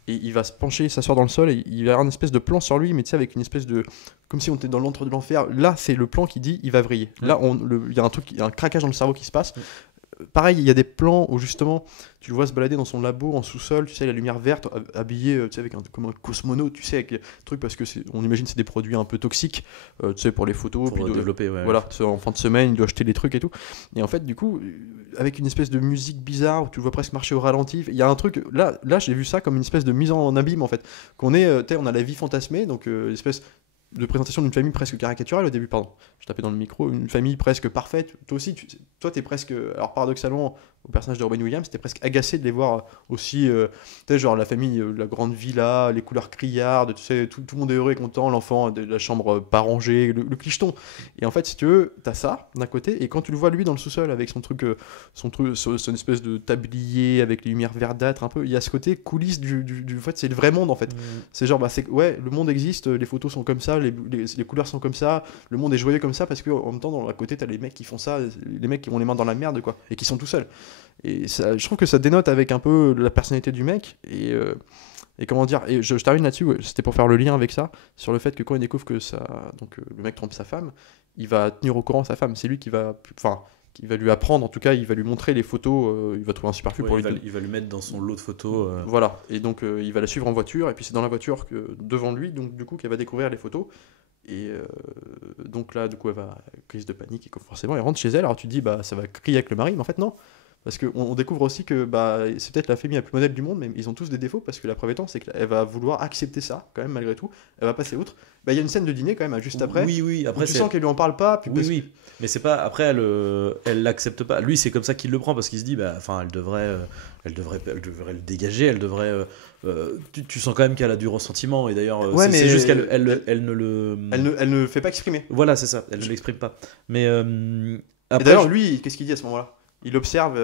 Et il va se pencher, s'asseoir dans le sol, et il va avoir une espèce de plan sur lui, mais tu sais, avec une espèce de... Comme si on était dans l'antre de l'enfer. Là, c'est le plan qui dit, il va vriller. Ouais. Là, il y a il y a un craquage dans le cerveau qui se passe. Ouais. Pareil, il y a des plans où justement, tu le vois se balader dans son labo en sous-sol, tu sais, la lumière verte, habillé, tu sais, comme un cosmonaute, tu sais, avec des trucs, parce que on imagine que c'est des produits un peu toxiques, tu sais, pour les photos. Pour développer, voilà, en fin de semaine, il doit acheter des trucs et tout. Et en fait, du coup, avec une espèce de musique bizarre, où tu le vois presque marcher au ralenti, il y a un truc, là j'ai vu ça comme une espèce de mise en abîme, en fait. Qu'on est, on a la vie fantasmée, donc l'espèce de présentation d'une famille presque caricaturale au début, pardon, je tapais dans le micro, une famille presque parfaite, toi aussi, toi t'es presque, alors paradoxalement, au personnage de Robin Williams, t'es presque agacé de les voir aussi, tu sais, genre la famille, la grande villa, les couleurs criardes, tu sais, tout le monde est heureux et content, l'enfant de la chambre pas rangée, le clicheton. Et en fait, si tu veux, t'as ça d'un côté, et quand tu le vois lui dans le sous-sol avec son espèce de tablier avec les lumières verdâtres un peu, il y a ce côté coulisses en fait, c'est le vrai monde en fait. C'est genre, ouais, le monde existe, les photos sont comme ça, les couleurs sont comme ça, le monde est joyeux comme ça, parce que en même temps, à côté, t'as les mecs qui font ça, les mecs qui ont les mains dans la merde, quoi, et qui sont tout seuls. Et ça, je trouve que ça dénote avec un peu la personnalité du mec, et comment dire, et je termine là-dessus, ouais, c'était pour faire le lien avec ça, sur le fait que quand il découvre que le mec trompe sa femme, il va tenir au courant sa femme, c'est lui qui va lui apprendre, en tout cas, il va lui montrer les photos, il va trouver un superflu pour il va lui mettre dans son lot de photos. Voilà, et donc il va la suivre en voiture, et puis c'est dans la voiture devant lui, donc du coup, qu'elle va découvrir les photos. Et donc là, du coup, elle va crise de panique, et forcément, elle rentre chez elle. Alors tu te dis, bah ça va crier avec le mari, mais en fait, non. Parce qu'on découvre aussi que bah, c'est peut-être la famille la plus modèle du monde, mais ils ont tous des défauts, parce que la preuve étant, c'est qu'elle va vouloir accepter ça, quand même, malgré tout. Elle va passer outre. Bah, il y a une scène de dîner, quand même, juste après. Oui, après tu sens qu'elle lui en parle pas. Puis oui. Mais c'est pas. Après, elle l'accepte pas. Lui, c'est comme ça qu'il le prend, parce qu'il se dit, bah, enfin, elle devrait le dégager, elle devrait. Tu sens quand même qu'elle a du ressentiment, et d'ailleurs, c'est juste qu'elle ne le. Elle ne fait pas exprimer. Voilà, c'est ça, elle ne l'exprime pas. Mais. Après, et d'ailleurs, lui, qu'est-ce qu'il dit à ce moment-là ? Il observe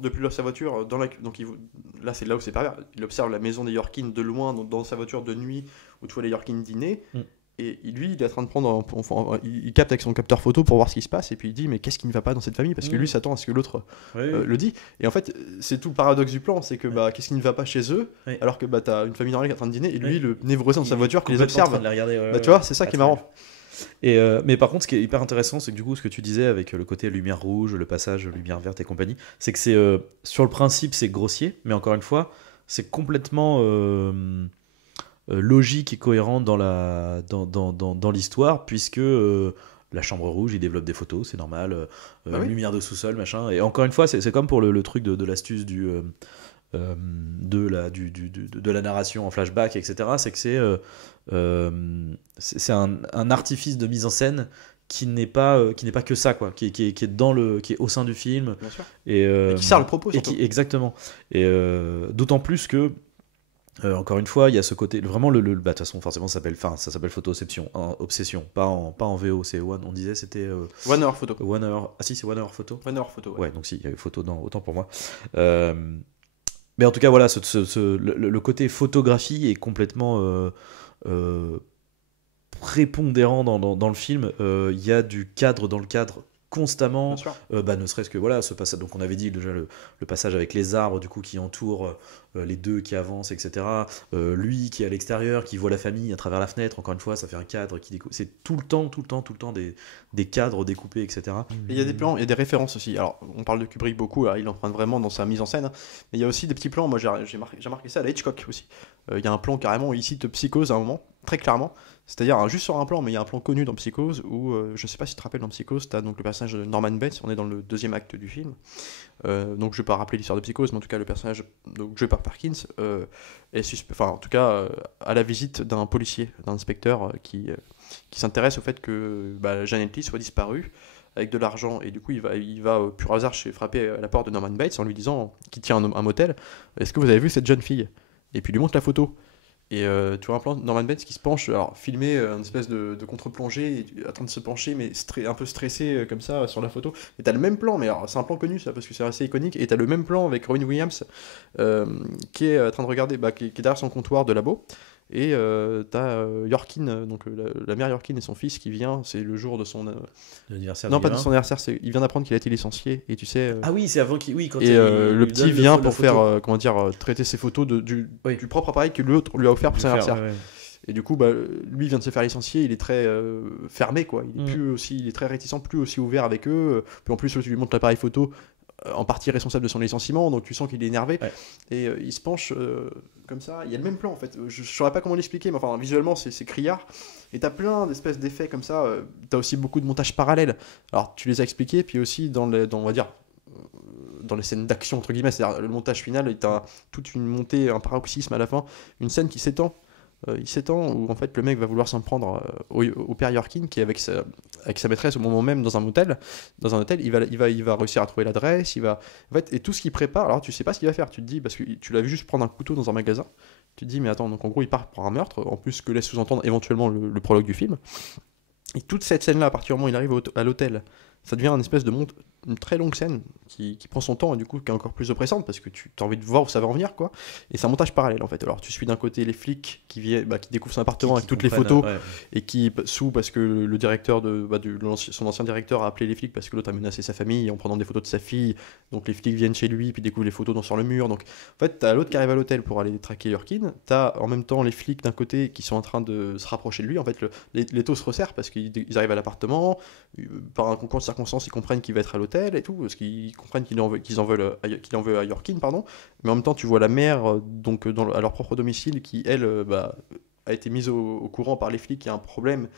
depuis sa voiture, là c'est là où c'est pervers, il observe la maison des Yorkines de loin, dans sa voiture de nuit, où tu vois les Yorkines dîner, et lui il est en train de prendre, il capte avec son capteur photo pour voir ce qui se passe, et puis il dit mais qu'est-ce qui ne va pas dans cette famille, parce que lui s'attend à ce que l'autre le dit, et en fait c'est tout le paradoxe du plan, c'est que bah, qu'est-ce qui ne va pas chez eux, alors que bah, t'as une famille normale qui est en train de dîner, et lui le névrosé dans sa voiture qui les observe, tu vois, c'est ça qui est marrant. Mais par contre, ce qui est hyper intéressant, c'est que du coup, ce que tu disais avec le côté lumière rouge, le passage lumière verte et compagnie, c'est que c'est sur le principe, c'est grossier, mais encore une fois, c'est complètement logique et cohérent dans l'histoire, puisque la chambre rouge, il développe des photos, c'est normal, lumière de sous-sol, machin. Et encore une fois, c'est comme pour le truc de l'astuce de la narration en flashback, etc. C'est que c'est un artifice de mise en scène qui n'est pas que ça, quoi, qui est au sein du film. Bien sûr. Et qui sert le propos, surtout. Exactement. Et d'autant plus que encore une fois, il y a ce côté vraiment de toute façon, forcément, ça s'appelle Photoception, Obsession, pas en VO, c'est on disait c'était One Hour Photo. Ah si, c'est One Hour Photo. One Hour Photo. Ouais, donc si, il y avait photo dans autant pour moi. Mais en tout cas, voilà, le côté photographie est complètement prépondérant dans le film. Il y a du cadre dans le cadre constamment, ne serait-ce que voilà, ce passage, donc on avait dit déjà le passage avec les arbres du coup qui entourent les deux qui avancent, etc. Lui qui est à l'extérieur, qui voit la famille à travers la fenêtre, encore une fois ça fait un cadre qui découpe, c'est tout le temps des cadres découpés, etc. Et il y a des plans, il y a des références aussi. Alors on parle de Kubrick beaucoup, il emprunte vraiment dans sa mise en scène, mais il y a aussi des petits plans, moi j'ai remarqué ça à la Hitchcock aussi. Il y a un plan carrément où il cite Psychose à un moment, très clairement. C'est-à-dire juste sur un plan, mais il y a un plan connu dans Psychose où, je sais pas si tu te rappelles, dans Psychose, tu as donc le personnage de Norman Bates, on est dans le deuxième acte du film. Donc je vais pas rappeler l'histoire de Psychose, mais en tout cas le personnage donc, joué par Parkins est en tout cas à la visite d'un policier, d'un inspecteur qui s'intéresse au fait que Janet Leigh soit disparue avec de l'argent, et du coup il va au pur hasard frapper à la porte de Norman Bates en lui disant, qui tient un motel, est-ce que vous avez vu cette jeune fille, et puis il lui montre la photo. Et tu vois un plan de Norman Bates qui se penche, alors filmé une espèce de contre-plongée, en train de se pencher, mais un peu stressé comme ça sur la photo. Et t'as le même plan, mais alors c'est un plan connu ça, parce que c'est assez iconique, et t'as le même plan avec Robin Williams qui est en train de regarder, qui est derrière son comptoir de labo. Et t'as Yorkin, donc la mère Yorkin et son fils qui vient, c'est le jour de son anniversaire. Non, pas de son anniversaire, il vient d'apprendre qu'il a été licencié, et tu sais. Ah oui, c'est avant qu'il. Oui, quand et le petit vient pour faire, traiter ses photos du propre appareil que l'autre lui a offert pour son anniversaire. Ouais. Et du coup, lui vient de se faire licencier, il est très fermé, quoi. Il est très réticent, plus aussi ouvert avec eux. Puis en plus, tu lui montres l'appareil photo, en partie responsable de son licenciement, donc tu sens qu'il est énervé, et il se penche comme ça, il y a le même plan en fait, je ne saurais pas comment l'expliquer, mais enfin visuellement c'est criard, et t'as plein d'espèces d'effets comme ça, t'as aussi beaucoup de montages parallèles, alors tu les as expliqués, puis aussi dans on va dire, dans les scènes d'action entre guillemets, c'est-à-dire le montage final, t'as toute une montée, un paroxysme à la fin, une scène qui s'étend il s'étend où en fait le mec va vouloir s'en prendre au père Yorkin qui est avec sa maîtresse au moment même dans un hôtel. Il va réussir à trouver l'adresse, en fait, et tout ce qu'il prépare, alors tu sais pas ce qu'il va faire, tu te dis, parce que tu l'as vu juste prendre un couteau dans un magasin, tu te dis mais attends, donc en gros il part pour un meurtre, en plus ce que laisse sous-entendre éventuellement le prologue du film. Et toute cette scène-là, à partir du moment où il arrive à l'hôtel, ça devient une espèce de une très longue scène qui prend son temps et du coup qui est encore plus oppressante parce que tu as envie de voir où ça va en venir, quoi. Et c'est un montage parallèle en fait. Alors tu suis d'un côté les flics qui découvrent son appartement avec toutes les photos et qui parce que le directeur son ancien directeur a appelé les flics parce que l'autre a menacé sa famille en prenant des photos de sa fille. Donc les flics viennent chez lui puis découvrent les photos sur le mur. Donc en fait t'as l'autre qui arrive à l'hôtel pour aller traquer Yorkin. T'as en même temps les flics d'un côté qui sont en train de se rapprocher de lui. En fait les taux se resserrent parce qu'ils arrivent à l'appartement. Par un concours de circonstances, ils comprennent qu'il va être à l'hôtel et tout, parce qu'ils comprennent qu'il en veut à Yorkin, pardon. Mais en même temps, tu vois la mère, donc à leur propre domicile, qui elle a été mise au courant par les flics qu'il y a un problème,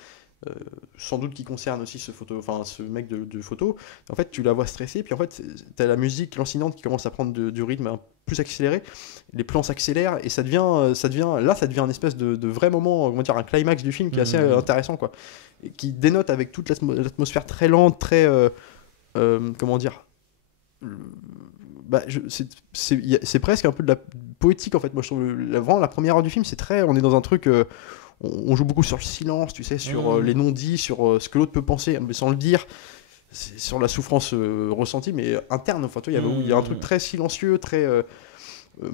sans doute qui concerne aussi ce mec de photo. En fait, tu la vois stressée, puis en fait, t'as la musique lancinante qui commence à prendre du rythme plus accéléré. Les plans s'accélèrent et ça devient une espèce de vrai moment, on va dire un climax du film qui est assez intéressant, quoi, et qui dénote avec toute l'atmosphère très lente, très comment dire. C'est presque un peu de la poétique en fait. Moi je trouve vraiment la première heure du film, on est dans un truc. On joue beaucoup sur le silence, tu sais, sur les non-dits, sur ce que l'autre peut penser, mais sans le dire, sur la souffrance ressentie, mais interne. Enfin, il y a un truc très silencieux, très,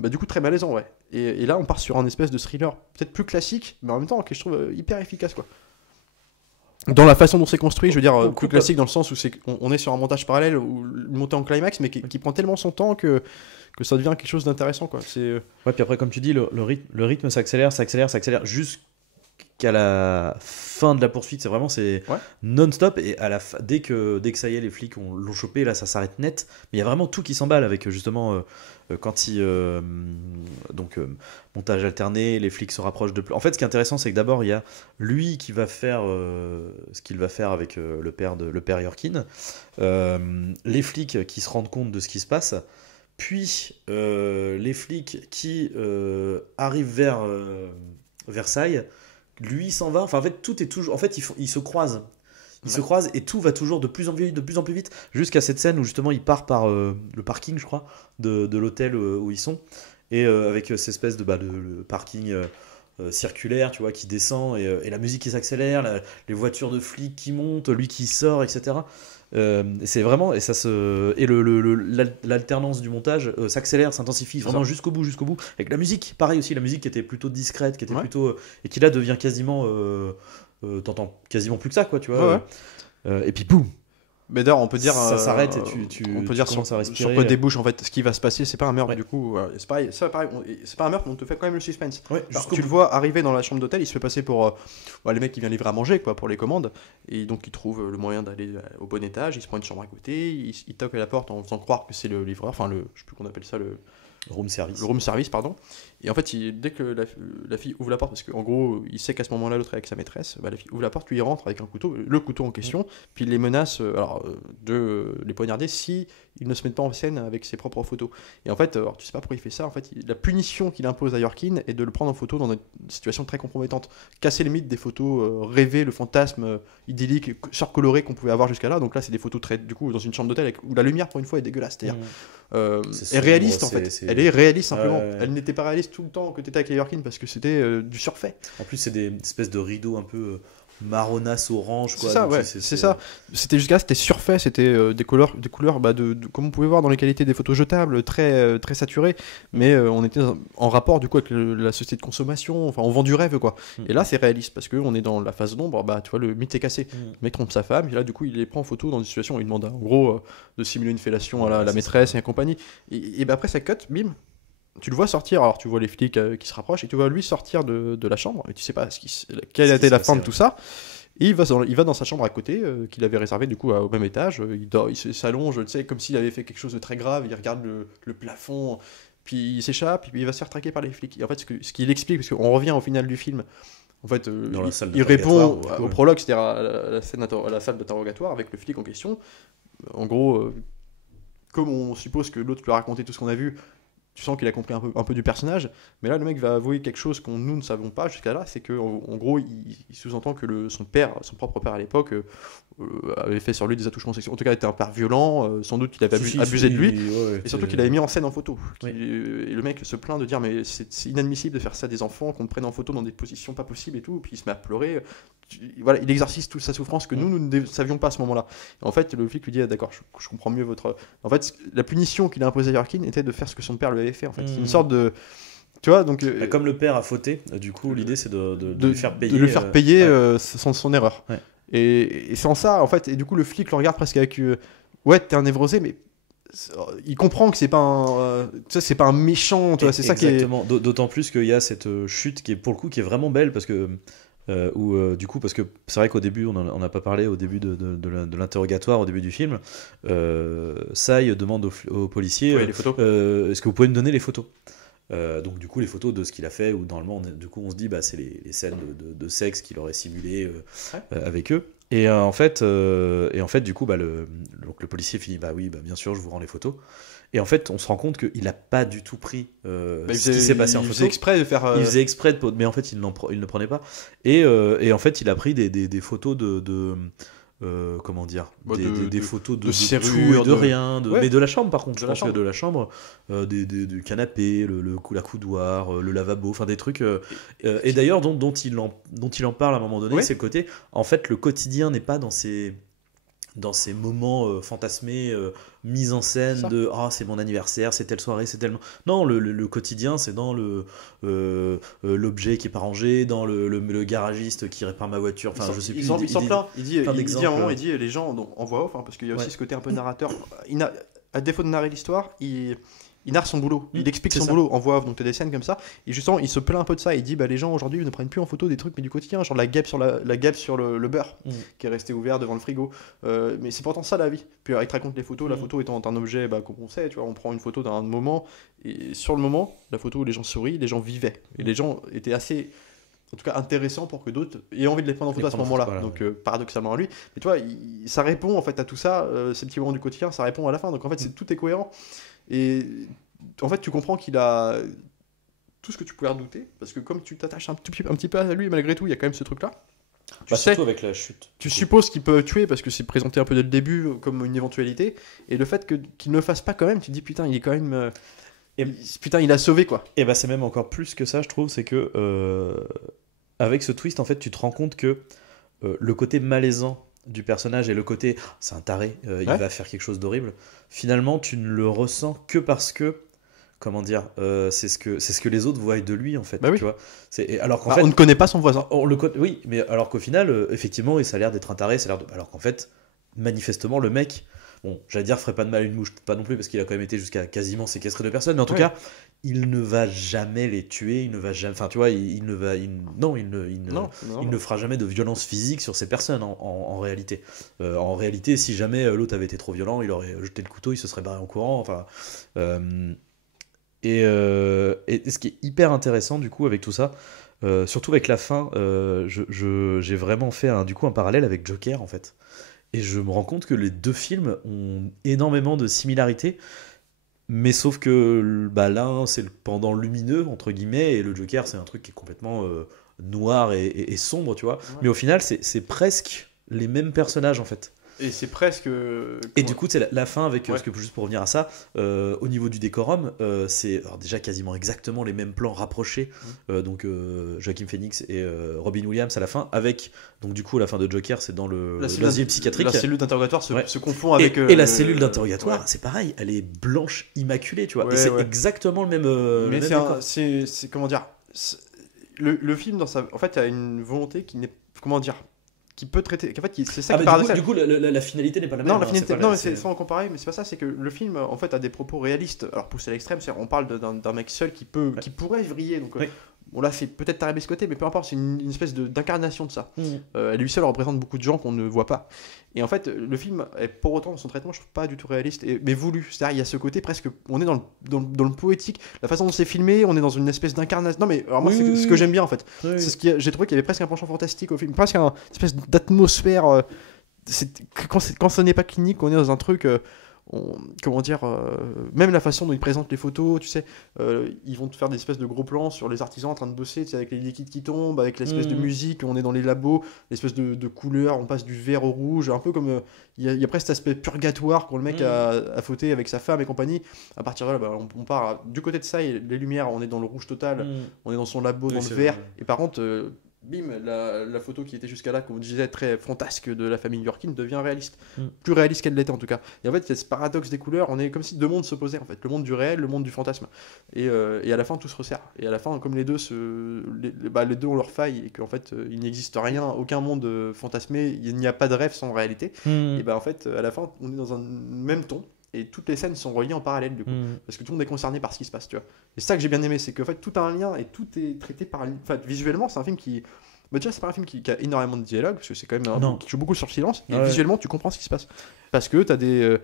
du coup très malaisant, ouais. Et là, on part sur un espèce de thriller, peut-être plus classique, mais en même temps, que je trouve hyper efficace, quoi. Dans la façon dont c'est construit, je veux dire, plus classique dans le sens où on est sur un montage parallèle ou une montée en climax, mais qui prend tellement son temps que ça devient quelque chose d'intéressant, quoi. Ouais, puis après, comme tu dis, le rythme s'accélère jusqu'à la fin de la poursuite. C'est non-stop, et dès que ça y est, les flics l'ont chopé, là ça s'arrête net. Mais il y a vraiment tout qui s'emballe avec justement quand montage alterné, les flics se rapprochent de plus. En fait, ce qui est intéressant, c'est que d'abord il y a lui qui va faire ce qu'il va faire avec le père Yorkin, les flics qui se rendent compte de ce qui se passe, puis les flics qui arrivent vers Versailles. Lui s'en va, enfin en fait tout est toujours, en fait ils se croisent, et tout va toujours de plus en plus vite, jusqu'à cette scène où justement il part par le parking, je crois, de l'hôtel où ils sont, et avec cette espèce de le parking circulaire, tu vois, qui descend, et la musique qui s'accélère, les voitures de flics qui montent, lui qui sort, etc. C'est vraiment, et l'alternance du montage s'accélère, s'intensifie vraiment jusqu'au bout, avec la musique, pareil aussi, la musique qui était plutôt discrète, qui était plutôt et qui là devient quasiment t'entends quasiment plus que ça, quoi, tu vois. Et puis boum, mais d'ailleurs on peut dire ça s'arrête, et on peut dire sur quoi débouche en fait ce qui va se passer. C'est pas un meurtre, du coup c'est pareil, c'est pas un meurtre, mais on te fait quand même le suspense. Alors, tu le vois arriver dans la chambre d'hôtel, il se fait passer pour les mecs qui viennent livrer à manger, quoi, pour les commandes, et donc il trouve le moyen d'aller au bon étage, il se prend une chambre à côté, il toque à la porte en faisant croire que c'est le livreur, enfin je sais plus qu'on appelle ça, le room service, pardon. Et en fait, dès que la fille ouvre la porte, parce qu'en gros, il sait qu'à ce moment-là, l'autre est avec sa maîtresse, la fille ouvre la porte, lui il rentre avec un couteau, le couteau en question, puis il les menace de les poignarder si ils ne se mettent pas en scène avec ses propres photos. Et en fait, tu sais pas pourquoi il fait ça, en fait, la punition qu'il impose à Yorkin est de le prendre en photo dans une situation très compromettante. Casser le mythe des photos rêvées, le fantasme idyllique, surcoloré qu'on pouvait avoir jusqu'à là. Donc là, c'est des photos du coup, dans une chambre d'hôtel où la lumière, pour une fois, est dégueulasse. C'est-à-dire, est réaliste, en fait. Elle est réaliste, simplement. Elle n'était pas réaliste tout le temps que tu étais avec les Yorkin parce que c'était du surfait. En plus, c'est des espèces de rideaux un peu marronasse orange, quoi. C'est ça, ouais, c'est ça. C'était jusqu'à là, c'était surfait, c'était des couleurs comme on pouvait voir dans les qualités des photos jetables, très très saturées, mais on était en rapport du coup avec la société de consommation. Enfin, on vend du rêve, quoi. Et là, c'est réaliste parce que on est dans la phase d'ombre. Tu vois, le mythe est cassé. Le mec trompe sa femme, et là, du coup, il les prend en photo dans une situation où il demande en gros de simuler une fellation à la maîtresse et compagnie. Et après, ça cut, bim. Tu le vois sortir, alors tu vois les flics qui se rapprochent, et tu vois lui sortir de la chambre, et tu sais pas quelle a été la fin de tout ça. Et il va dans sa chambre à côté, qu'il avait réservée du coup au même étage. Il s'allonge, tu sais, comme s'il avait fait quelque chose de très grave. Il regarde le plafond, puis il s'échappe, puis il va se faire traquer par les flics. Et en fait, ce qu'il explique, parce qu'on revient au final du film, en fait, il répond au prologue, c'est-à-dire à la salle d'interrogatoire avec le flic en question. En gros, comme on suppose que l'autre lui a raconté tout ce qu'on a vu, tu sens qu'il a compris un peu du personnage, mais là le mec va avouer quelque chose qu'on nous ne savons pas jusqu'à là, c'est que en gros il sous-entend que son propre père à l'époque, avait fait sur lui des attouchements sexuels. En tout cas, était un père violent, sans doute qu'il avait abusé de lui, et surtout qu'il avait mis en scène en photo. Et le mec se plaint de dire mais c'est inadmissible de faire ça à des enfants, qu'on te prenne en photo dans des positions pas possibles et tout, puis il se met à pleurer. Voilà, il exerce toute sa souffrance que nous ne savions pas à ce moment-là. Et en fait, le flic lui dit d'accord, je comprends mieux votre. En fait, la punition qu'il a imposée à Yorkin était de faire ce que son père lui avait fait. En fait, c'est une sorte de. Tu vois, donc. Comme le père a fauté, du coup, l'idée c'est de lui faire payer. De le faire payer ouais. son erreur. Ouais. Et sans ça, en fait, et du coup, le flic le regarde presque avec. Ouais, t'es un névrosé, mais. Il comprend que c'est pas un méchant, tu vois, c'est ça qui est. Exactement, d'autant plus qu'il y a cette chute qui est pour le coup qui est vraiment belle parce que. Du coup, parce que c'est vrai qu'au début, on n'a pas parlé au début de l'interrogatoire, au début du film, Sai demande au policier les photos. Est-ce que vous pouvez me donner les photos donc du coup les photos de ce qu'il a fait, où normalement du coup on se dit bah, c'est les scènes de sexe qu'il aurait simulé avec eux, et en fait du coup bah, donc le policier finit bah oui bah, bien sûr je vous rends les photos, et en fait on se rend compte qu'il n'a pas du tout pris ce qui s'est passé en photo. Il faisait exprès de faire il faisait exprès mais en fait il ne prenait pas, et en fait il a pris des photos de comment dire, des photos de serrure, tout et de rien, mais de la chambre par contre, de je la pense que de la chambre, du canapé, la coudoir, le lavabo, enfin des trucs. Et d'ailleurs, dont il en parle à un moment donné, c'est le côté, en fait, le quotidien n'est pas dans ces moments fantasmés, mis en scène ça. de c'est mon anniversaire, c'est telle soirée, c'est tellement. Non, le quotidien, c'est dans l'objet qui est pas rangé, dans le garagiste qui répare ma voiture. Enfin, je sais plus. Il s'en plaint. Il dit à un moment, il dit les gens, donc, en voix off, parce qu'il y a aussi ce côté un peu narrateur. À défaut de narrer l'histoire, il narre son boulot, il explique son boulot en voix off, donc tu as des scènes comme ça, et justement il se plaint un peu de ça, il dit bah les gens aujourd'hui ne prennent plus en photo des trucs mais du quotidien, genre la guêpe sur le beurre qui est resté ouvert devant le frigo, mais c'est pourtant ça la vie. Puis il te raconte les photos, la photo étant un objet comme on sait, tu vois, on prend une photo d'un moment, et sur le moment, la photo où les gens sourient, les gens vivaient, et les gens étaient assez... En tout cas intéressant pour que d'autres aient envie de les prendre en photo à ce moment-là. Voilà, donc paradoxalement à lui. Mais tu vois, ça répond en fait à tout ça, ces petits moments du quotidien, ça répond à la fin. Donc en fait, tout est cohérent. Et en fait, tu comprends qu'il a tout ce que tu pouvais redouter, parce que comme tu t'attaches un petit peu à lui, malgré tout, il y a quand même ce truc-là. Tu sais, surtout avec la chute. Tu supposes qu'il peut tuer parce que c'est présenté un peu dès le début comme une éventualité, et le fait qu'il ne le fasse pas quand même, tu te dis putain, il est quand même... putain, il a sauvé quoi. Et bah c'est même encore plus que ça, je trouve, c'est que avec ce twist, en fait, tu te rends compte que le côté malaisant du personnage et le côté c'est un taré, il va faire quelque chose d'horrible, finalement tu ne le ressens que parce que comment dire, c'est ce que les autres voient de lui en fait, tu vois. Alors qu'en fait on ne connaît pas son voisin. Oui, mais alors qu'au final effectivement ça a l'air d'être un taré, alors qu'en fait manifestement le mec, bon, j'allais dire ferait pas de mal à une mouche, pas non plus parce qu'il a quand même été jusqu'à quasiment séquestrer 2 personnes, mais en tout cas il ne va jamais les tuer, il ne va jamais, enfin tu vois, il ne fera jamais de violence physique sur ces personnes en réalité. En réalité, si jamais l'autre avait été trop violent, il aurait jeté le couteau, il se serait barré en courant. Enfin, et ce qui est hyper intéressant du coup avec tout ça, surtout avec la fin, j'ai vraiment fait un parallèle avec Joker en fait. Et je me rends compte que les 2 films ont énormément de similarités. Mais sauf que l'un c'est le pendant lumineux entre guillemets, et le Joker c'est un truc qui est complètement noir et sombre, tu vois. Mais au final c'est presque les mêmes personnages en fait. Et c'est presque... Et du coup, c'est la fin avec... Parce que juste pour revenir à ça, au niveau du décorum, c'est déjà quasiment exactement les mêmes plans rapprochés. Donc Joaquin Phoenix et Robin Williams à la fin, avec... Donc du coup, la fin de Joker, c'est dans l'asile psychiatrique. La cellule d'interrogatoire se confond avec... Et la cellule d'interrogatoire, c'est pareil, elle est blanche immaculée, tu vois. Et c'est exactement le même... Mais c'est comment dire... Le film, en fait, a une volonté qui n'est... Comment dire, qui peut traiter. En fait, c'est ça qui paradoxal. Du coup, la finalité n'est pas la même. Non, la finalité, non, mais c'est sans comparer, mais c'est pas ça. C'est que le film, en fait, a des propos réalistes. Alors poussé à l'extrême, on parle d'un mec seul qui pourrait vriller. Donc, bon là, c'est peut-être tarabiscoté, mais peu importe. C'est une espèce d'incarnation de ça. Lui seul représente beaucoup de gens qu'on ne voit pas. Et en fait, le film, pour autant, dans son traitement, je trouve pas du tout réaliste, mais voulu. C'est-à-dire, il y a ce côté presque. On est dans le poétique, la façon dont c'est filmé, on est dans une espèce d'incarnation. Non, mais alors moi, c'est ce que j'aime bien en fait. C'est ce j'ai trouvé qu'il y avait presque un penchant fantastique au film, presque une espèce d'atmosphère. Quand ce n'est pas clinique, on est dans un truc. comment dire, même la façon dont ils présentent les photos, tu sais, ils vont te faire des espèces de gros plans sur les artisans en train de bosser, tu sais, avec les liquides qui tombent, avec l'espèce de musique, on est dans les labos, l'espèce de couleur, on passe du vert au rouge, un peu comme il y a presque cet aspect purgatoire quand le mec a fauté avec sa femme et compagnie. À partir de là, bah, on part du côté de ça, et les lumières, on est dans le rouge total, on est dans son labo, dans le vert, et par contre, bim, la photo qui était jusqu'à là, comme on disait, très fantasque de la famille Yorkin devient réaliste. Plus réaliste qu'elle l'était en tout cas. Et en fait, il y a ce paradoxe des couleurs, on est comme si deux mondes s'opposaient en fait, le monde du réel, le monde du fantasme. Et à la fin, tout se resserre. Et à la fin, comme les deux, les deux ont leur faille, et qu'en fait, il n'existe rien, aucun monde fantasmé, il n'y a pas de rêve sans réalité. Et ben en fait, à la fin, on est dans un même ton. Et toutes les scènes sont reliées en parallèle du coup, parce que tout le monde est concerné par ce qui se passe, tu vois. Et c'est ça que j'ai bien aimé, c'est qu'en fait tout a un lien et tout est traité par. Enfin, visuellement, c'est un film qui. Bah, déjà, c'est pas un film qui a énormément de dialogue, parce que c'est quand même un film qui joue beaucoup sur le silence, et visuellement, tu comprends ce qui se passe. Parce que t'as des.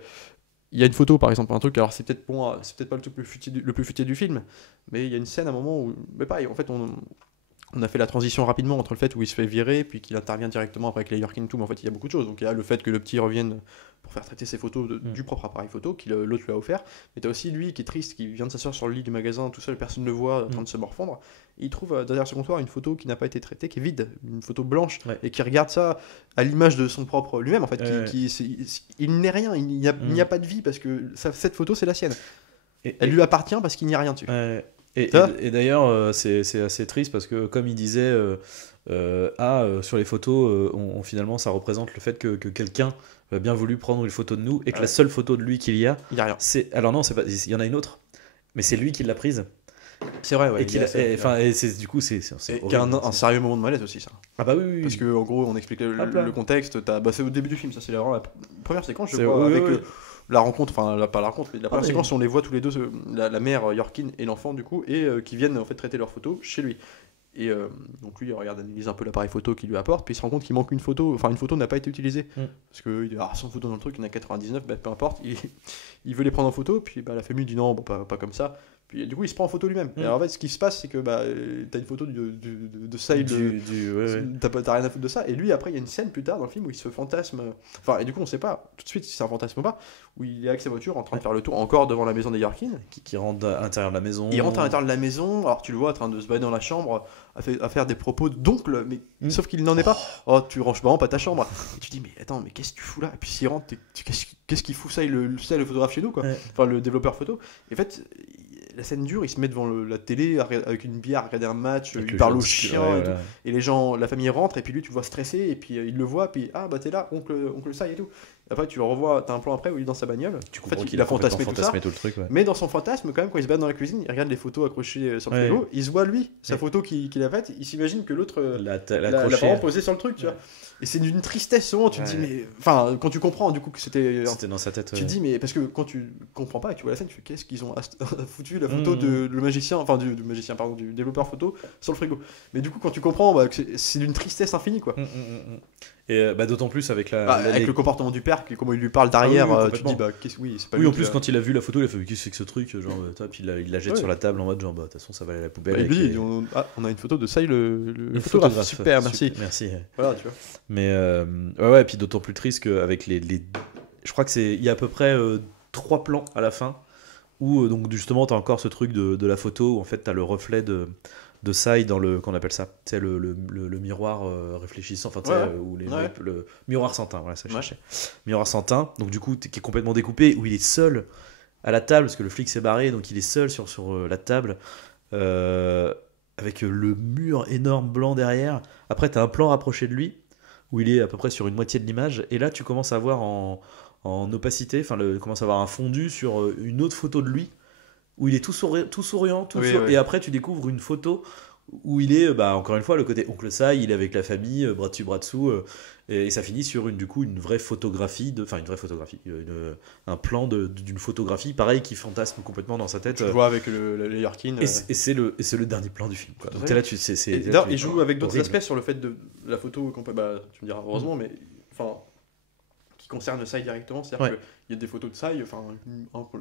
Il y a une photo par exemple, un truc, alors c'est peut-être pour moi, c'est peut-être pas le truc le plus futé du film, mais il y a une scène à un moment où. Mais pareil, en fait, on a fait la transition rapidement entre le fait où il se fait virer, puis qu'il intervient directement après avec les Yorkin tout, mais en fait il y a beaucoup de choses. Donc il y a le fait que le petit revienne pour faire traiter ses photos du propre appareil photo que l'autre lui a offert, mais t'as aussi lui qui est triste, qui vient de s'asseoir sur le lit du magasin tout seul, personne ne le voit, en train de se morfondre, et il trouve derrière ce comptoir une photo qui n'a pas été traitée, qui est vide, une photo blanche, et qui regarde ça à l'image de son propre lui-même en fait, il n'est rien, il n'y a pas de vie, parce que cette photo c'est la sienne, elle lui appartient parce qu'il n'y a rien dessus. Et d'ailleurs, c'est assez triste parce que, comme il disait, sur les photos, finalement, ça représente le fait que quelqu'un a bien voulu prendre une photo de nous et que la seule photo de lui qu'il y a, il y a rien. Alors non, il y en a une autre, mais c'est lui qui l'a prise. C'est vrai, ouais. Et du coup, c'est un sérieux moment de malaise aussi, ça. Ah bah oui. Parce que en gros, on explique le contexte. C'est au début du film, ça c'est vraiment la première séquence, je crois, avec la rencontre, enfin pas la rencontre, mais la première séquence où on les voit tous les deux, la mère Yorkin et l'enfant du coup, et qui viennent en fait traiter leurs photos chez lui. Et donc lui il regarde, analyse un peu l'appareil photo qu'il lui apporte, puis il se rend compte qu'il manque une photo, enfin une photo n'a pas été utilisée, parce que il dit 100 photos dans le truc, il y en a 99, bah, peu importe, il veut les prendre en photo, puis bah, la famille dit non, bon, pas comme ça. Puis du coup, il se prend en photo lui-même. Et alors, en fait, ce qui se passe, c'est que t'as une photo de ça, t'as rien à foutre de ça. Et lui, après, il y a une scène plus tard dans le film où il se fantasme. Enfin, et du coup, on sait pas tout de suite si c'est un fantasme ou pas. Où il est avec sa voiture en train de faire le tour, encore devant la maison des Yorkin. Qui rentre à l'intérieur de la maison. Il rentre à l'intérieur de la maison. Alors, tu le vois en train de se balader dans la chambre, à faire des propos d'oncle, mais sauf qu'il n'en est pas. Oh, tu ranges vraiment pas ta chambre. Et tu dis, mais attends, mais qu'est-ce que tu fous là? Et puis, s'il rentre, qu'est-ce qu'il fout ça? Le photographe chez nous, quoi. Enfin, le développeur photo. Et en fait, la scène dure, il se met devant la télé avec une bière à regarder un match, il parle aux chiens et les gens, la famille rentre, et puis lui tu le vois stressé, et puis il le voit, puis bah t'es là, oncle ça et tout. Après tu le revois, t'as un plan après où il est dans sa bagnole, tu comprends qu'il a fantasmé tout ça, tout le truc, mais dans son fantasme quand même, quand il se balade dans la cuisine, il regarde les photos accrochées sur le frigo, il se voit lui, sa photo qu'il a faite, il s'imagine que l'autre l'a vraiment posée sur le truc, tu vois. Et c'est d'une tristesse souvent, tu te dis, mais enfin, quand tu comprends du coup que c'était dans sa tête, tu te dis, mais parce que quand tu comprends pas et que tu vois la scène, tu fais, qu'est-ce qu'ils ont foutu la photo du développeur photo sur le frigo. Mais du coup, quand tu comprends, bah, que c'est d'une tristesse infinie, quoi. Et d'autant plus avec le comportement du père, comment il lui parle derrière, tu te dis, bah, c'est pas lui. En plus, quand il a vu la photo, il a fait, qu'est-ce que c'est que ce truc, genre, puis il la jette sur la table en mode, genre, bah, de toute façon, ça va aller à la poubelle. Et lui, on a une photo de ça, le photographe. Super, merci. Voilà, tu vois. Mais ouais, puis d'autant plus triste qu'avec je crois il y a à peu près 3 plans à la fin où donc justement t'as encore ce truc de la photo où en fait t'as le reflet de Sai dans qu'on appelle ça, tu sais, le miroir réfléchissant, enfin tu sais, le miroir sans teint, voilà ça que je cherchais. Miroir sans teint, donc du coup qui est complètement découpé, où il est seul à la table parce que le flic s'est barré, donc il est seul sur la table avec le mur énorme blanc derrière. Après t'as un plan rapproché de lui où il est à peu près sur une moitié de l'image, et là tu commences à voir en opacité, enfin commence à avoir un fondu sur une autre photo de lui où il est tout souriant, et après tu découvres une photo où il est, bah, encore une fois, le côté oncle Sai, il est avec la famille, bras dessus bras dessous, et ça finit sur une vraie photographie, un plan d'une photographie, pareil, qui fantasme complètement dans sa tête. Tu le vois avec les Yorkin. Et c'est le dernier plan du film, quoi. Donc là, il joue avec d'autres aspects sur le fait de la photo qu'on peut, bah, tu me diras heureusement, mais enfin, concerne Sai directement, c'est-à-dire Ouais. qu'il y a des photos de Sai, enfin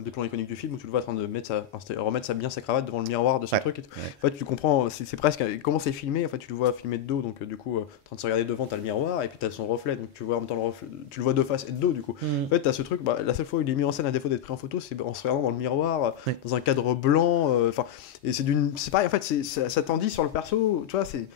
des plans iconiques du film où tu le vois en train de remettre bien sa cravate devant le miroir de son Ouais. truc. Et tout. Ouais. En fait, tu comprends, c'est presque comment c'est filmé. En fait, tu le vois filmé de dos, donc du coup, en train de se regarder devant, t'as le miroir et puis t'as son reflet, donc tu vois en même temps le reflet, tu le vois de face et de dos du coup. En fait, t'as ce truc, la seule fois où il est mis en scène à défaut d'être pris en photo, c'est en se regardant dans le miroir, Oui. dans un cadre blanc, enfin, et c'est pareil, en fait, ça t'en dit sur le perso, tu vois, c'est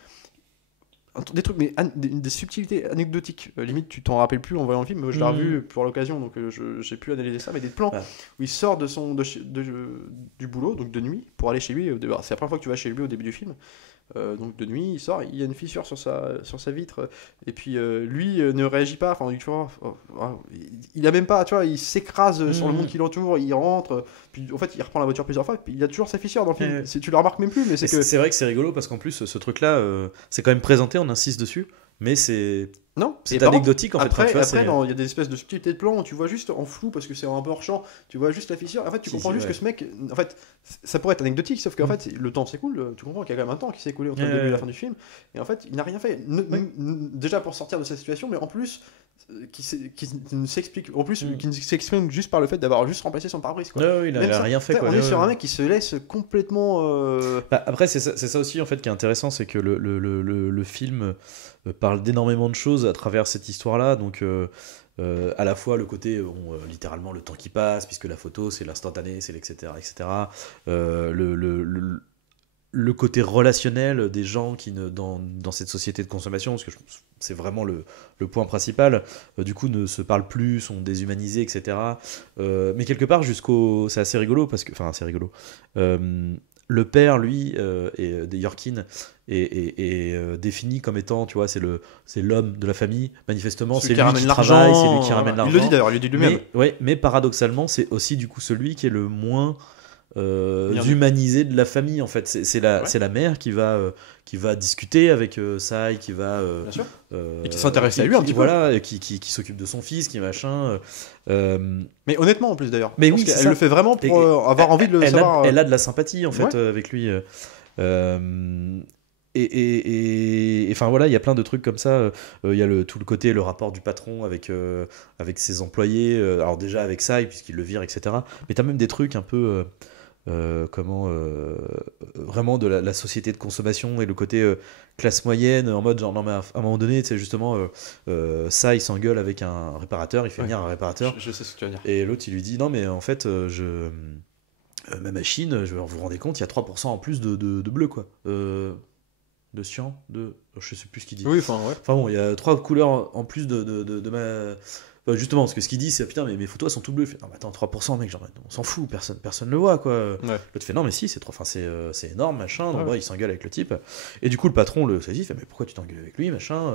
des trucs, mais des subtilités anecdotiques. Limite, tu t'en rappelles plus en voyant le film. Je l'ai revu pour l'occasion, donc j'ai pu analyser ça. Mais des plans Ouais. où il sort du boulot, donc de nuit, pour aller chez lui. C'est la première fois que tu vas chez lui au début du film. Donc de nuit, il sort, il y a une fissure sur sa vitre, et puis lui ne réagit pas. Enfin, tu vois, il a même pas, tu vois, il s'écrase sur le monde qui l'entoure, il rentre, puis en fait, il reprend la voiture plusieurs fois, puis il y a toujours sa fissure dans le film. Tu le remarques même plus, mais C'est vrai que c'est rigolo parce qu'en plus, ce truc-là, c'est quand même présenté, on insiste dessus, mais c'est non, c'est anecdotique en fait. Après, Enfin, tu vois, il y a des espèces de subtilités de plans où tu vois juste en flou parce que c'est un peu hors champ, tu vois juste la fissure. En fait, tu comprends juste que ce mec, en fait, ça pourrait être anecdotique, sauf qu'en fait, le temps s'écoule. Tu comprends qu'il y a quand même un temps qui s'est écoulé entre le début et la fin du film, et en fait, il n'a rien fait. Déjà pour sortir de cette situation, mais en plus, qui ne s'explique, qui ne s'exprime juste par le fait d'avoir juste remplacé son pare-brise. Ouais, il a rien fait. On est sur un mec qui se laisse complètement. Après, c'est ça aussi en fait qui est intéressant, c'est que le film parle d'énormément de choses à travers cette histoire-là. Donc, à la fois le côté, littéralement, le temps qui passe, puisque la photo, c'est l'instantané, c'est l'etc, etc. Le côté relationnel des gens dans cette société de consommation, parce que c'est vraiment le point principal, du coup ne se parlent plus, sont déshumanisés, etc. Mais quelque part, c'est assez rigolo, enfin assez rigolo. Le père, lui, des Yorkin, est défini comme étant, tu vois, c'est l'homme de la famille. Manifestement, c'est lui qui travaille, c'est lui qui ramène l'argent. Il le dit d'ailleurs, il le dit lui-même. Mais paradoxalement, c'est aussi du coup celui qui est le moins humanisé de la famille en fait. C'est la mère qui va discuter avec Sai, qui va et qui s'intéresse à lui un petit peu, voilà, qui s'occupe de son fils, qui machin. Mais honnêtement en plus d'ailleurs, mais oui, elle le fait vraiment pour avoir envie de le savoir. Elle a de la sympathie en fait avec lui. Et enfin voilà, il y a plein de trucs comme ça. Il y a tout le côté, le rapport du patron avec ses employés. Alors déjà avec Sai, puisqu'il le vire, etc. Mais t'as même des trucs un peu vraiment de la société de consommation et le côté classe moyenne, en mode genre non mais à un moment donné, c'est justement Sai s'engueule avec un réparateur, il fait venir un réparateur. Je sais ce que tu vas dire. Et l'autre il lui dit non mais en fait ma machine, vous vous rendez compte, il y a 3% en plus de bleu quoi. De cyan, je sais plus ce qu'il dit. Oui, enfin bon, il y a 3 couleurs en plus de ma. Justement, parce que ce qu'il dit, c'est putain, mais mes photos elles sont tout bleues. Non, mais attends, 3%, mec, genre, on s'en fout, personne le voit, quoi. L'autre fait non, mais si, c'est trop, c'est énorme, machin. Donc, il s'engueule avec le type. Et du coup, le patron le saisit, il fait mais pourquoi tu t'engueules avec lui, machin.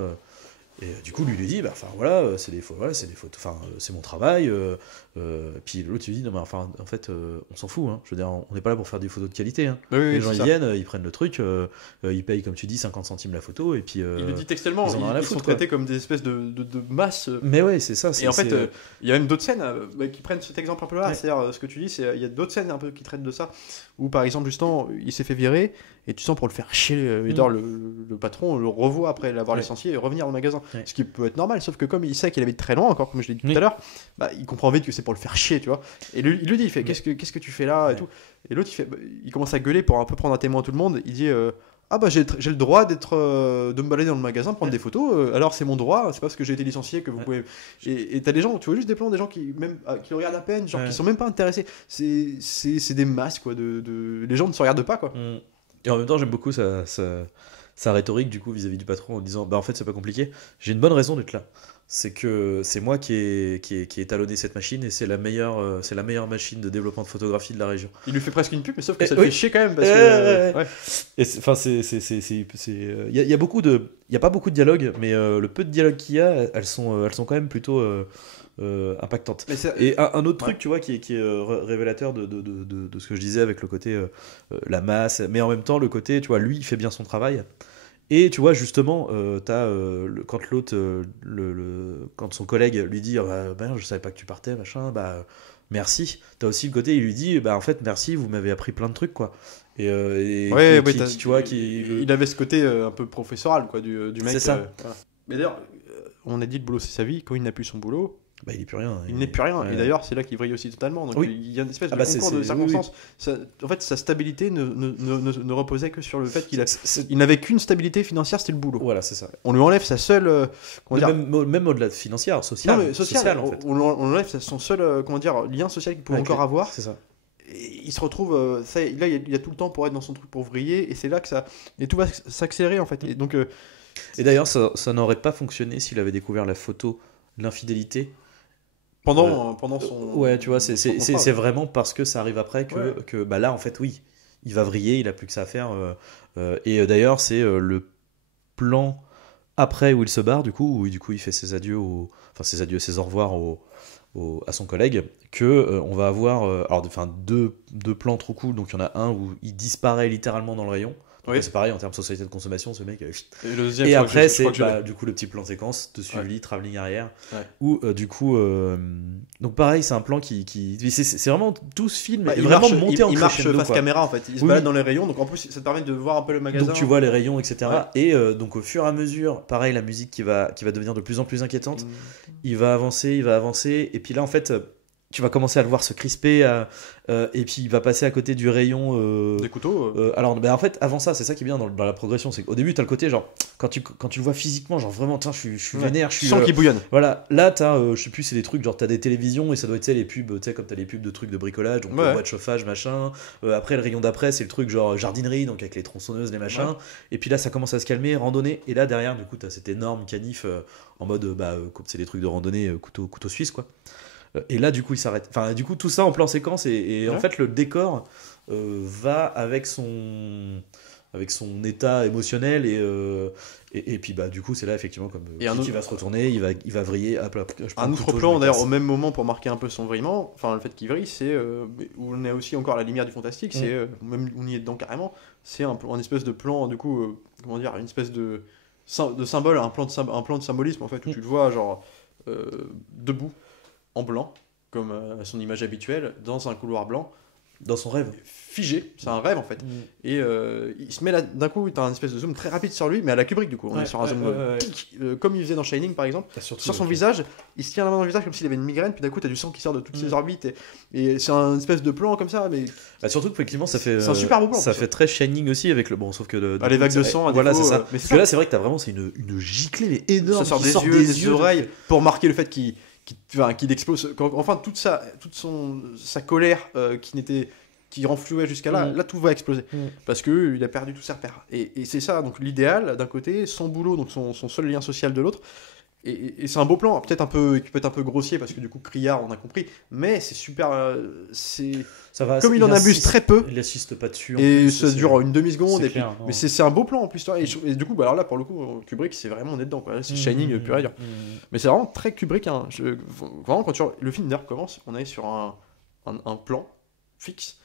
Et du coup, lui dit, enfin voilà, c'est des photos, enfin c'est mon travail. Puis l'autre lui dit, non mais enfin, en fait, on s'en fout. Hein. Je veux dire, on n'est pas là pour faire des photos de qualité. Hein. Les gens ils viennent, ils prennent le truc, ils payent comme tu dis 50 centimes la photo et puis. Il le dit textuellement, ils sont traités comme des espèces de masse. Mais ouais, c'est ça. Et en fait, il y a même d'autres scènes qui prennent cet exemple un peu là. C'est-à-dire, ce que tu dis, il y a d'autres scènes un peu qui traitent de ça, où par exemple justement, il s'est fait virer. Et tu sens pour le faire chier, le patron le revoit après l'avoir licencié et revenir au magasin. Ce qui peut être normal, sauf que comme il sait qu'il habite très loin, encore comme je l'ai dit tout à l'heure, il comprend vite que c'est pour le faire chier, tu vois. Et lui, il lui dit, il fait qu'est-ce que tu fais là et tout. Et l'autre, il commence à gueuler pour un peu prendre un témoin à tout le monde. Il dit j'ai le droit de me balader dans le magasin, prendre des photos. Alors c'est mon droit, c'est pas parce que j'ai été licencié que vous pouvez. Et t'as des gens, tu vois juste des plans, des gens qui le regardent à peine, genre qui sont même pas intéressés. C'est des masses quoi. Les gens ne se regardent pas quoi. Et en même temps, j'aime beaucoup sa rhétorique du coup vis-à-vis du patron en disant en fait c'est pas compliqué, j'ai une bonne raison d'être là. C'est que c'est moi qui ai étalonné cette machine et c'est la meilleure machine de développement de photographie de la région. Il lui fait presque une pub, mais sauf que ça le fait chier quand même parce que. Il y a beaucoup de, il y a pas beaucoup de dialogue, mais le peu de dialogue qu'il y a, elles sont quand même plutôt impactantes. Et un autre truc, tu vois, qui est révélateur de ce que je disais avec le côté la masse, mais en même temps le côté, tu vois, lui il fait bien son travail. Et tu vois justement, quand l'autre, quand son collègue lui dit je savais pas que tu partais, machin, merci. T'as aussi le côté, il lui dit en fait merci, vous m'avez appris plein de trucs quoi. Tu vois, il avait ce côté un peu professoral quoi du mec. C'est ça. Voilà. Mais d'ailleurs, on a dit le boulot c'est sa vie. Quand il n'a plus son boulot, Bah, il n'est plus rien. Il n'est plus rien. Ouais. Et d'ailleurs, c'est là qu'il vrille aussi totalement. Donc Oui. il y a une espèce de Ah bah, concours de c'est- circonstances. En fait, sa stabilité ne reposait que sur le fait C'est- il n'avait qu'une stabilité financière, c'était le boulot. Voilà, c'est ça. On lui enlève sa seule. Comment dire, Même au-delà de financière, social. non, mais social, en fait. on enlève son seul comment dire, lien social qu'il pouvait Avec encore les- avoir. C'est ça. Et il se retrouve. Là, il y a tout le temps pour être dans son truc pour vriller. Et c'est là que ça. Et tout va s'accélérer en fait. Et donc. Et d'ailleurs, ça n'aurait pas fonctionné s'il avait découvert la photo de l'infidélité. Pendant son. Ouais, tu vois, son c'est contrat. vraiment parce que ça arrive après Ouais. que bah là, en fait, oui, il va vriller, il a plus que ça à faire. Et d'ailleurs, c'est le plan après où il se barre, du coup, où du coup il fait ses adieux, ses au revoir à son collègue, que on va avoir deux plans trop cool. Donc il y en a un où il disparaît littéralement dans le rayon. Donc, Oui. c'est pareil en termes de société de consommation, ce mec. Et le deuxième, Et je crois que après, je c'est crois que je l'ai. bah, du coup le petit plan séquence de suivi, travelling arrière, Ouais. où du coup, donc pareil, c'est un plan c'est vraiment tout ce film Bah, est vraiment monté en il marche crescendo, face quoi. caméra en fait. Il se Oui. balade dans les rayons, donc en plus ça te permet de voir un peu le magasin. Donc tu vois les rayons, etc. Ouais. Et donc au fur et à mesure, pareil, la musique qui va devenir de plus en plus inquiétante. Il va avancer, et puis là en fait, tu vas commencer à le voir se crisper, et puis il va passer à côté du rayon. Des couteaux. Alors, ben, en fait, avant ça, c'est ça qui est bien dans la progression, c'est qu'au début, t'as le côté genre, quand tu le vois physiquement, genre vraiment, tiens, je suis Ouais. vénère, je suis. Sans qu'il bouillonne. Voilà, là, t'as, je sais plus, c'est des trucs, genre, t'as des télévisions et ça doit être, tu sais, les pubs, tu sais, comme t'as les pubs de trucs de bricolage, donc Ouais. boîte de chauffage, machin. Après, le rayon d'après, c'est le truc, genre, jardinerie, donc avec les tronçonneuses, les machins. Ouais. Et puis là, ça commence à se calmer, randonnée. Et là, derrière, du coup, t'as cet énorme canif en mode, c'est des trucs de randonnée, couteau suisse, quoi. Et là, du coup, il s'arrête. Enfin, du coup, tout ça en plan séquence, et en Ouais. fait, le décor va avec son état émotionnel, et puis bah du coup c'est là effectivement comme Et un Kiki autre- va se retourner, il va vriller, hop, hop, je prends Un le autre couteau, je plan me d'ailleurs casse. au même moment pour marquer un peu son vrillement, enfin le fait qu'il vrille, c'est où on est aussi encore à la lumière du fantastique, c'est même on y est dedans carrément, c'est un espèce de plan du coup comment dire, une espèce de symbole, un plan de symbolisme en fait où tu le vois genre debout en blanc comme à son image habituelle dans un couloir blanc Dans son rêve. figé, c'est un rêve en fait. Et il se met là, d'un coup, tu as un espèce de zoom très rapide sur lui, mais à la Kubrick du coup. On est sur un zoom clic, comme il faisait dans Shining par exemple. Sur son visage, il se tient la main dans le visage comme s'il avait une migraine, puis d'un coup, tu as du sang qui sort de toutes ses orbites. Et c'est un espèce de plan comme ça, mais Bah, surtout que effectivement ça fait c'est un super beau plan, ça en plus. fait très Shining aussi avec le bon, sauf que Ah, les vagues de sang, à voilà, défaut, c'est ça. mais Parce c'est que ça. là c'est vrai que t'as vraiment, c'est une giclée mais énorme ça sort qui des sort yeux, des oreilles, pour marquer le fait qu'il explose. Enfin, toute sa colère qui renflouait jusqu'à là, là tout va exploser. Parce qu'il a perdu tous ses repères. Et c'est ça, donc l'idéal d'un côté, son boulot, donc son seul lien social de l'autre. Et c'est un beau plan, peut-être qui peut être un peu grossier parce que du coup, criard, on a compris, mais c'est super. Ça va, Comme il en abuse très peu, il insiste pas dessus en et plus, ça c'est- dure une demi-seconde, c'est et puis, clair, non. mais c'est un beau plan en plus. Et du coup, bah, alors là, pour le coup, Kubrick, c'est vraiment on est dedans, quoi. C'est Shining pur et dur. Mais c'est vraiment très Kubrick. Hein. Vraiment, quand le film d'ailleurs commence, on est sur un plan fixe,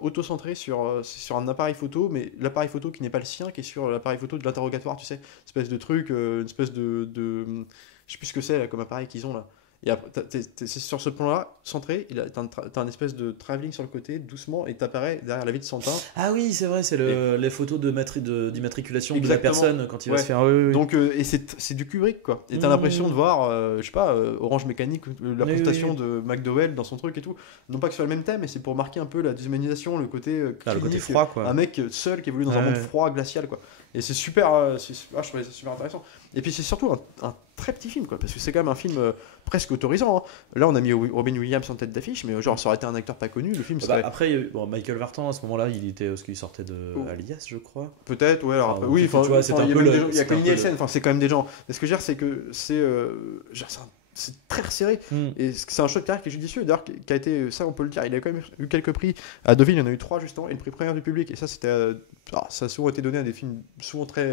auto-centré sur un appareil photo, mais l'appareil photo qui n'est pas le sien, qui est sur l'appareil photo de l'interrogatoire, tu sais, espèce de truc, une espèce de je sais plus ce que c'est là, comme appareil qu'ils ont là. Et après, c'est sur ce plan-là, centré, t'as un espèce de travelling sur le côté, doucement, et t'apparais derrière la vie de Santin. Ah oui, c'est vrai, c'est les photos d'immatriculation de la Exactement. personne quand il va Ouais. se faire. Oui, oui, oui. Donc, et c'est du Kubrick, quoi. Et t'as l'impression de voir, je sais pas, Orange Mécanique, la Oui, prestation oui. de McDowell dans son truc et tout. Non pas que ce soit le même thème, mais c'est pour marquer un peu la déshumanisation, le côté Ah, le côté clinique, froid, quoi. un mec seul qui évolue dans un Ouais. monde froid, glacial, quoi. Et c'est super, je trouvais ça super intéressant. Et puis c'est surtout un très petit film, quoi, parce que c'est quand même un film presque autorisant. Hein. Là, on a mis Robin Williams en tête d'affiche, mais genre, ça aurait été un acteur pas connu, le film Bah, serait. après, il y a eu- bon, Michael Vartan, à ce moment-là, il était, parce qu'il sortait de Oh. Alias, je crois. Peut-être, ouais, alors Enfin, oui, tu vois, c'était un il y a peu même le- des gens- il y a c'était que un peu Nielsen, enfin, c'est quand même des gens. Mais ce que je veux dire, c'est que c'est très resserré. Et c'est un choix de carrière qui est judicieux, d'ailleurs, qui a été, ça on peut le dire, il a quand même eu quelques prix. À Deauville, il y en a eu 3 justement, et le prix premier du public. Et ça, ça a souvent été donné à des films souvent très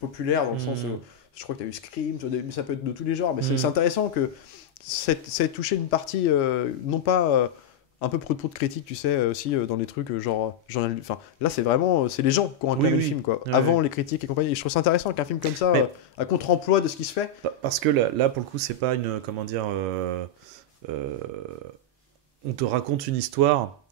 populaires, dans le sens où je crois que tu as eu Scream, mais ça peut être de tous les genres. Mais c'est intéressant que ça ait touché une partie, non pas un peu prout-prout critique, tu sais, aussi dans les trucs enfin, là, c'est vraiment, c'est les gens qui ont acclamé Oui, le oui. film, quoi, Oui, avant oui. les critiques et compagnie. Et je trouve ça intéressant qu'un film comme ça, Mais- à contre-emploi de ce qui se fait. Parce que là, pour le coup, c'est pas une. Comment dire. On te raconte une histoire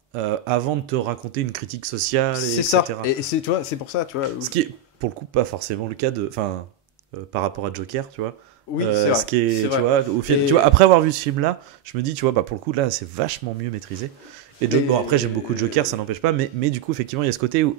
avant de te raconter une critique sociale, C'est etc. ça. Et c'est, tu vois, c'est pour ça, tu vois. Ce qui est, pour le coup, pas forcément le cas de. Enfin. par rapport à Joker, tu vois. Oui, c'est vrai. Ce qui est, c'est tu vrai. vois, au final, Et- tu vois, après avoir vu ce film-là, je me dis, tu vois, bah, pour le coup, là, c'est vachement mieux maîtrisé. Bon, après, j'aime beaucoup Joker, ça n'empêche pas, mais du coup, effectivement, il y a ce côté où.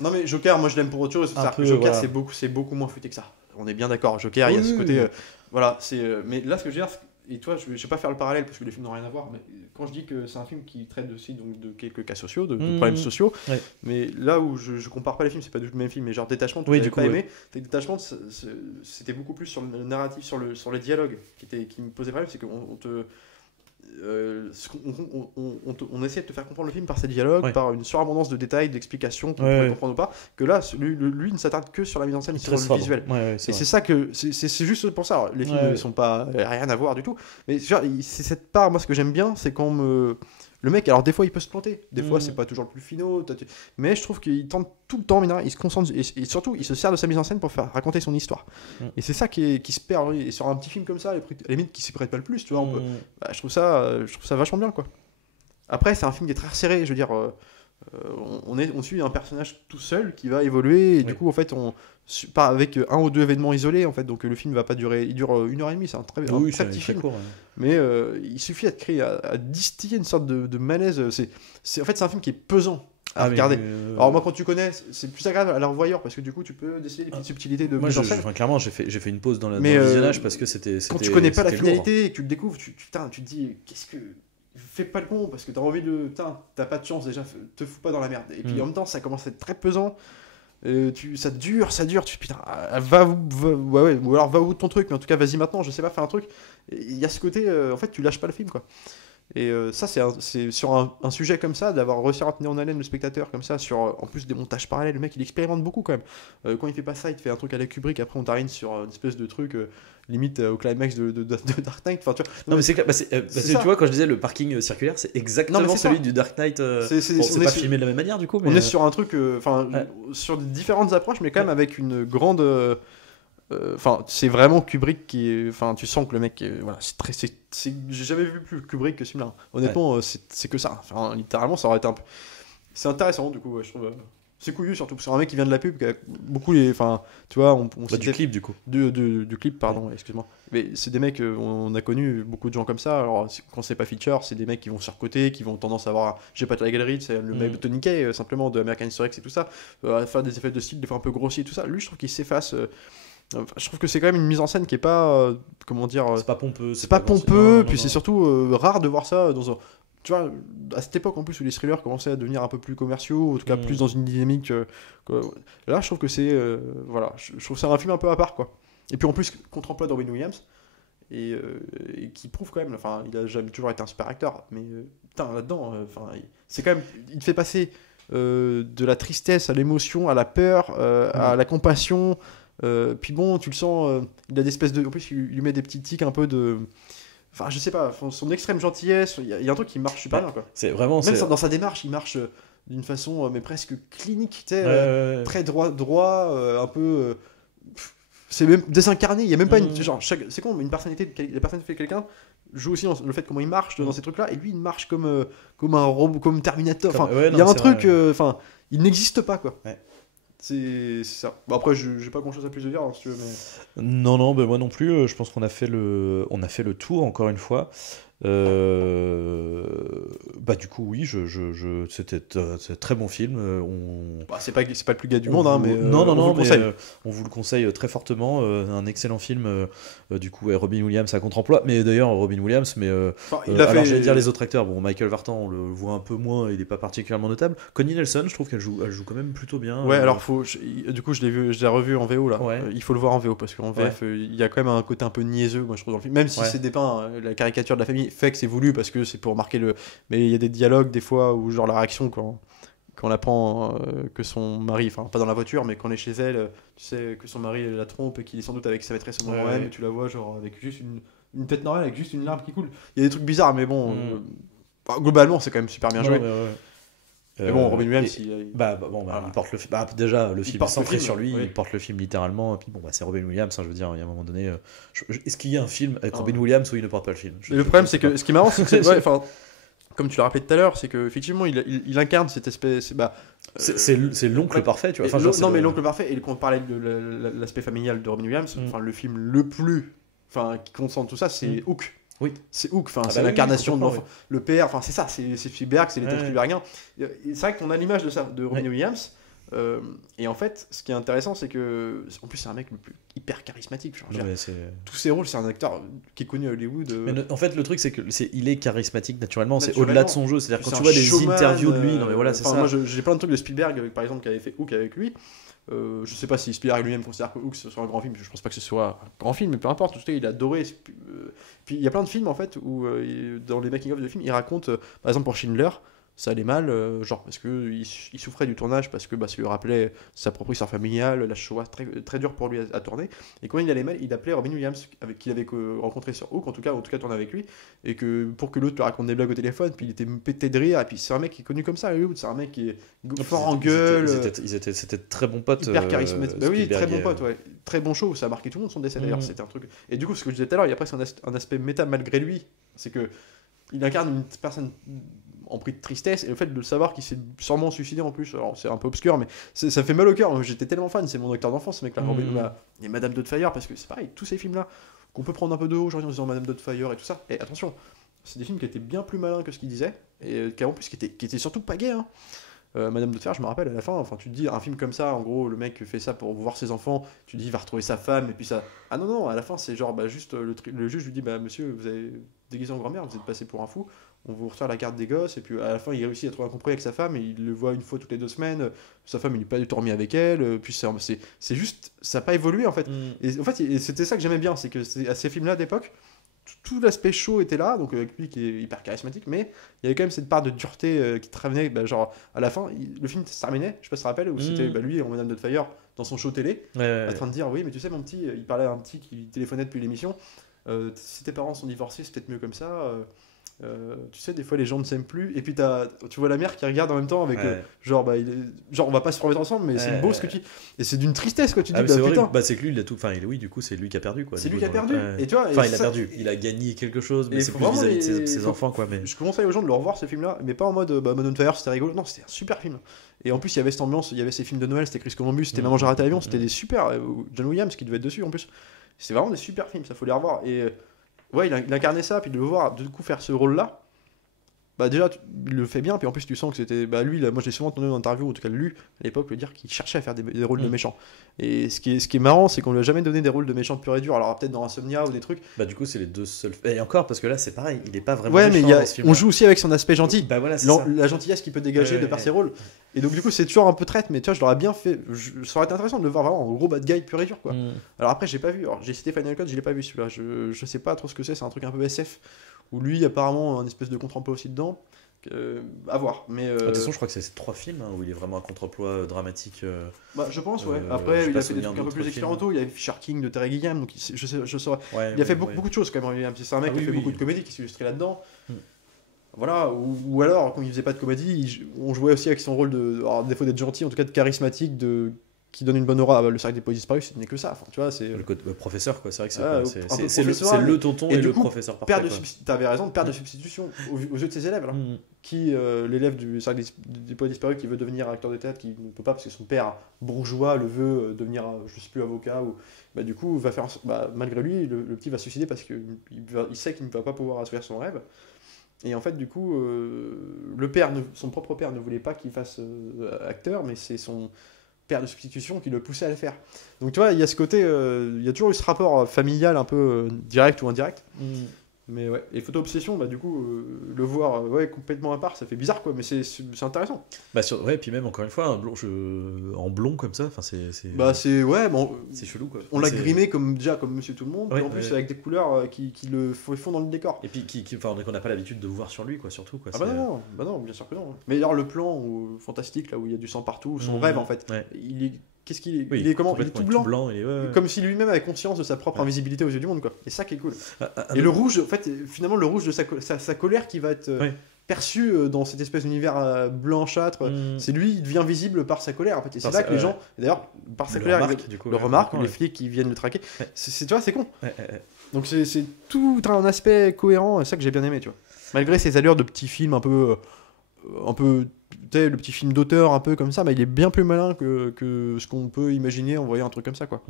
Non mais Joker, moi je l'aime pour autre chose. C'est-à-dire que peu, Joker, voilà. c'est beaucoup moins futé que ça. On est bien d'accord. Joker, il y a Oui, ce oui, côté. oui. Voilà, c'est. Mais là, ce que je veux dire, et toi, je vais pas faire le parallèle parce que les films n'ont rien à voir. Mais quand je dis que c'est un film qui traite aussi donc de quelques cas sociaux, de problèmes sociaux, Ouais. mais là où je compare pas les films, c'est pas du tout le même film. Mais genre Détachement, tu Oui, l'avais du coup, pas ouais. aimé. Détachement, c'était beaucoup plus sur le narratif, sur les dialogues qui me posait problème, c'est qu'on te on essaie de te faire comprendre le film par ses dialogues, Ouais. par une surabondance de détails, d'explications qu'on Ouais, pourrait ouais. comprendre ou pas, que là, lui ne s'attarde que sur la mise en scène et sur Très le sobre. visuel. Ouais, Et c'est ça que c'est juste pour ça. Alors, les films Ouais. ne sont pas rien à voir du tout, mais genre, c'est cette part, moi ce que j'aime bien, c'est quand le mec, alors des fois il peut se planter, des fois c'est pas toujours le plus finaux, mais je trouve qu'il tente tout le temps, mine de rien, il se concentre et surtout il se sert de sa mise en scène pour faire raconter son histoire. Et c'est ça qui se perd, oui. Et sur un petit film comme ça, à la limite qui s'y prête pas le plus, tu vois, bah, je trouve ça vachement bien quoi. Après c'est un film qui est très resserré, je veux dire. On suit un personnage tout seul qui va évoluer et du coup en fait pas avec un ou deux événements isolés en fait, donc le film va pas durer, il dure 1h30, c'est un très petit film, court. Ouais. mais il suffit de créer à distiller une sorte de malaise. En fait c'est un film qui est pesant à regarder. Alors moi quand tu connais, c'est plus agréable à la revoyeur parce que du coup tu peux déceler des petites subtilités de Moi, mise en scène. clairement, j'ai fait une pause dans le Mais, visionnage parce que c'était. Quand tu connais pas la c'était lourd. finalité et que tu le découvres, tu te dis qu'est-ce que. Fais pas le con parce que t'as envie de. T'as pas de chance déjà, te fous pas dans la merde. Et puis en même temps, ça commence à être très pesant. Ça dure, tu putain, ouais, ou alors va au bout de ton truc, mais en tout cas, vas-y maintenant, je sais pas, faire un truc. Il y a ce côté, en fait, tu lâches pas le film, quoi. Et ça, c'est sur un sujet comme ça, d'avoir réussi à tenir en haleine le spectateur comme ça, sur en plus des montages parallèles, le mec il expérimente beaucoup quand même. Quand il fait pas ça, il te fait un truc à la Kubrick, après on t'arrive sur une espèce de truc limite au climax de Dark Knight. Enfin, tu vois, Non, mais c'est clair, tu vois, quand je disais le parking circulaire, c'est exactement celui du Dark Knight. C'est pas filmé de la même manière du coup. Mais on est sur un truc, sur différentes approches, mais quand même avec une grande. C'est vraiment Kubrick enfin, tu sens que le mec, voilà, j'ai jamais vu plus Kubrick que celui-là. Honnêtement, c'est que ça. Enfin, littéralement, ça aurait été un peu. C'est intéressant, du coup, je trouve. C'est couillu, surtout sur un mec qui vient de la pub, qui a beaucoup enfin, tu vois, du clip, du coup. Du clip, pardon, excuse-moi. Mais c'est des mecs, on a connu beaucoup de gens comme ça. Alors, quand c'est pas feature, c'est des mecs qui vont surcoter, qui vont tendance à avoir. J'ai pas de la galerie, c'est le mec de Tony Kay, simplement de American History X et tout ça, à faire des effets de style, des fois un peu grossiers et tout ça. Lui, je trouve qu'il s'efface. Je trouve que c'est quand même une mise en scène qui est pas. Comment dire. C'est pas pompeux. C'est pas pompeux, puis c'est surtout rare de voir ça dans un. Tu vois, à cette époque en plus où les thrillers commençaient à devenir un peu plus commerciaux, en tout cas plus dans une dynamique. Là, je trouve que c'est. Voilà, je trouve que c'est un film un peu à part, quoi. Et puis en plus, contre emploi de Robin Williams, et qui prouve quand même. Enfin, il a jamais toujours été un super acteur, mais putain, là-dedans, c'est quand même. Il te fait passer de la tristesse à l'émotion, à la peur, à la compassion. Puis bon, tu le sens, il a des espèces de. En plus, il lui met des petits tics un peu de. Enfin, je sais pas, son extrême gentillesse, il y a un truc qui marche super bien, quoi. C'est vraiment. Même dans sa démarche, il marche d'une façon, mais presque clinique, tu sais, très droit, un peu. C'est même désincarné, il y a même pas une. Genre, c'est con, mais une personnalité, la personnalité de quelqu'un joue aussi dans le fait comment il marche dans ces trucs-là, et lui, il marche comme un robot, comme Terminator. Enfin, il y a un truc, enfin, il n'existe pas, quoi. Ouais. C'est ça. Bon, après, j'ai pas grand chose à plus de dire, hein, si tu veux, mais. Non, moi non plus. Je pense qu'on a fait le tour encore une fois. Bah du coup oui, c'était un très bon film. C'est pas le plus gay du monde, hein, mais on vous le conseille très fortement. Un excellent film. Du coup, Robin Williams à contre-emploi. Mais d'ailleurs Robin Williams, alors j'allais dire les autres acteurs. Bon, Michael Vartan, on le voit un peu moins. Il est pas particulièrement notable. Connie Nelson, je trouve qu'elle joue quand même plutôt bien. Ouais, alors du coup je l'ai revu en VO là. Ouais. Il faut le voir en VO parce qu'en VF il y a quand même un côté un peu niaiseux, moi je trouve, dans le film. Même si c'est dépeint, la caricature de la famille fait que c'est voulu parce que c'est pour marquer mais il y a des dialogues des fois où genre la réaction quand on apprend que son mari, enfin pas dans la voiture mais quand on est chez elle, tu sais que son mari la trompe et qu'il est sans doute avec sa maîtresse au moment même, et tu la vois genre avec juste une tête normale avec juste une larme qui coule. Il y a des trucs bizarres mais bon globalement c'est quand même super bien joué. Mais bon, Robin Williams, il porte le film. Déjà, le film est centré sur lui, oui. il porte le film littéralement. Et puis c'est Robin Williams, je veux dire, il y a un moment donné. Est-ce qu'il y a un film avec Robin Williams où il ne porte pas le film Le problème, c'est que ce qui est marrant, c'est que comme tu l'as rappelé tout à l'heure, c'est qu'effectivement, il incarne cette espèce. C'est l'oncle parfait, tu vois. Enfin, non, mais l'oncle parfait, et quand on parlait de l'aspect familial de Robin Williams, le film le plus. Qui concentre tout ça, c'est Hook. Oui. C'est Hook, c'est l'incarnation de l'enfant. Le père, c'est ça, c'est Spielberg, c'est les textes Spielbergiens. C'est vrai qu'on a l'image de ça, de Robin Williams. Et en fait, ce qui est intéressant, c'est que. En plus, c'est un mec hyper charismatique. Tous ses rôles, c'est un acteur qui est connu à Hollywood. Mais en fait, le truc, c'est qu'il est charismatique naturellement. C'est au-delà de son jeu. C'est-à-dire, quand tu vois des interviews de lui, non, mais voilà, c'est ça. Moi, j'ai plein de trucs de Spielberg, par exemple, qui avait fait Hook avec lui. Je sais pas si Spielberg lui-même considère que Hook soit un grand film, je pense pas que ce soit un grand film, mais peu importe, en tout cas il a adoré. Puis il y a plein de films en fait où dans les making-of de films il raconte, par exemple pour Schindler, ça allait mal, parce que il souffrait du tournage, parce que ça lui rappelait sa propre histoire familiale, la Shoah, très, très dur pour lui à tourner. Et quand il allait mal, il appelait Robin Williams, qu'il avait rencontré sur Hook, en tout cas tourné avec lui, et que pour que l'autre lui raconte des blagues au téléphone, puis il était pété de rire, et puis c'est un mec qui est connu comme ça à Hollywood, c'est un mec qui est fort en gueule. C'était très bons potes. Hyper charismatique. Oui, très bons potes, ouais. Très bon show, ça a marqué tout le monde son décès d'ailleurs, c'était un truc. Et du coup, ce que je disais tout à l'heure, il y a presque un aspect méta malgré lui, c'est que il incarne une personne en prix de tristesse, et le fait de savoir qu'il s'est sûrement suicidé en plus, alors c'est un peu obscur, mais ça fait mal au cœur. J'étais tellement fan, c'est mon acteur d'enfance ce mec là. Et Madame Doubtfire, parce que c'est pareil, tous ces films là qu'on peut prendre un peu de haut aujourd'hui en disant Madame Doubtfire et tout ça, et attention, c'est des films qui étaient bien plus malins que ce qu'ils disaient, et en plus qui étaient surtout pas gays, hein. Madame Doubtfire, je me rappelle à la fin, tu te dis un film comme ça, en gros le mec fait ça pour voir ses enfants, tu te dis il va retrouver sa femme, et puis ça, ah non, à la fin c'est genre juste le juge lui dit monsieur, vous avez déguisé en grand-mère, vous êtes passé pour un fou, on vous retire la carte des gosses, et puis à la fin il réussit à trouver un compromis avec sa femme, et il le voit une fois toutes les 2 semaines, sa femme il n'est pas du tout remis avec elle, puis c'est juste, ça n'a pas évolué en fait. Et en fait c'était ça que j'aimais bien, c'est que à ces films là d'époque, tout l'aspect chaud était là, donc avec lui qui est hyper charismatique, mais il y avait quand même cette part de dureté qui te ramenait, genre à la fin, le film se terminait, je sais pas si tu te rappelles, où c'était lui en Madame Doubtfire dans son show télé, en train de dire oui, mais tu sais mon petit, il parlait à un petit qui téléphonait depuis l'émission, si tes parents sont divorcés, c'est peut-être mieux comme ça. Tu sais, des fois les gens ne s'aiment plus, et puis tu vois la mère qui regarde en même temps avec genre on va pas se remettre ensemble, mais c'est beau ce que tu dis, et c'est d'une tristesse quoi, tu dis c'est putain, c'est que lui il a tout, oui, du coup c'est lui qui a perdu quoi, c'est lui qui a perdu, et tu vois, il a perdu, il a gagné quelque chose, mais c'est plus vis-à-vis de ses enfants quoi. Mais je conseille aux gens de le revoir ce film là, mais pas en mode Madame Fire c'était rigolo, non, c'était un super film, et en plus il y avait cette ambiance, il y avait ces films de Noël, c'était Chris Columbus, c'était Maman j'ai raté l'avion, c'était des super, John Williams qui devait être dessus en plus, c'était vraiment des super films, ça faut les revoir. Et ouais, il incarnait ça, puis de le voir du coup faire ce rôle là, déjà il le fait bien, puis en plus tu sens que c'était lui là, moi j'ai souvent entendu dans interview, en tout cas lu à l'époque, le dire qu'il cherchait à faire des rôles de méchants, et ce qui est marrant, c'est qu'on lui a jamais donné des rôles de méchants pur et dur, alors peut-être dans Insomnia ou des trucs, du coup c'est les deux seuls, et encore parce que là c'est pareil, il est pas vraiment méchant, dans ce film, on joue aussi avec son aspect gentil, voilà, la gentillesse qu'il peut dégager de par ses rôles, et donc du coup c'est toujours un peu traite, mais tu vois je l'aurais bien fait, ça aurait été intéressant de le voir vraiment en gros bad guy pur et dur quoi. Alors après j'ai pas vu, j'ai cité Final Cut, je l'ai pas vu celui-là, je sais pas trop ce que c'est un truc un peu SF, où lui apparemment un espèce de contre-emploi aussi dedans, à voir, mais de toute façon je crois que c'est ces 3 films où il est vraiment un contre-emploi dramatique, je pense, ouais. Après il a fait des trucs un peu plus expérimentaux, il y a Fisher King de Terry Gilliam, donc je saurais, il a fait beaucoup de choses quand même, c'est un mec qui fait beaucoup de comédie, qui s'illustrait là-dedans. Voilà, ou alors, quand il faisait pas de comédie, on jouait aussi avec son rôle à défaut d'être gentil, en tout cas de charismatique, qui donne une bonne aura. Le cercle des poètes disparus, ce n'est que ça. Enfin, tu vois, c'est le professeur, quoi. C'est vrai que c'est le tonton et le professeur parfait. T'avais raison, père de substitution aux yeux de ses élèves, là. Qui, l'élève du cercle des poètes disparus qui veut devenir acteur de théâtre, qui ne peut pas parce que son père bourgeois le veut devenir, je sais plus, avocat, ou du coup, va faire, malgré lui, le petit va se suicider parce qu'il sait qu'il ne va pas pouvoir assouvir son rêve. Et en fait, du coup, son propre père ne voulait pas qu'il fasse acteur, mais c'est son père de substitution qui le poussait à le faire. Donc tu vois, il y a ce côté, il y a toujours eu ce rapport familial un peu direct ou indirect. Mais ouais, et Photo Obsession, du coup, le voir complètement à part, ça fait bizarre quoi, mais c'est intéressant. Ouais, puis même encore une fois, en blond comme ça, c'est c'est chelou quoi. On l'a grimé comme Monsieur Tout le Monde, et en plus avec des couleurs qui le font dans le décor. Et puis qu'on n'a pas l'habitude de voir sur lui quoi, surtout quoi. Non, bien sûr que non. Mais alors le plan fantastique là où il y a du sang partout, son rêve en fait, il est. Qu'est-ce qu'il est, il est comment, il est tout blanc, comme si lui-même avait conscience de sa propre invisibilité aux yeux du monde quoi. Et ça qui est cool. Et le rouge, en fait, finalement le rouge de sa colère qui va être perçu dans cette espèce d'univers blanchâtre, c'est lui, il devient visible par sa colère en fait. Et c'est là que les gens, d'ailleurs, par sa colère, le remarquent, les flics qui viennent le traquer. Tu vois, c'est con. Donc c'est tout un aspect cohérent, c'est ça que j'ai bien aimé, tu vois. malgré ses allures de petits films un peu, tu sais, le petit film d'auteur un peu comme ça, il est bien plus malin que ce qu'on peut imaginer en voyant un truc comme ça, quoi.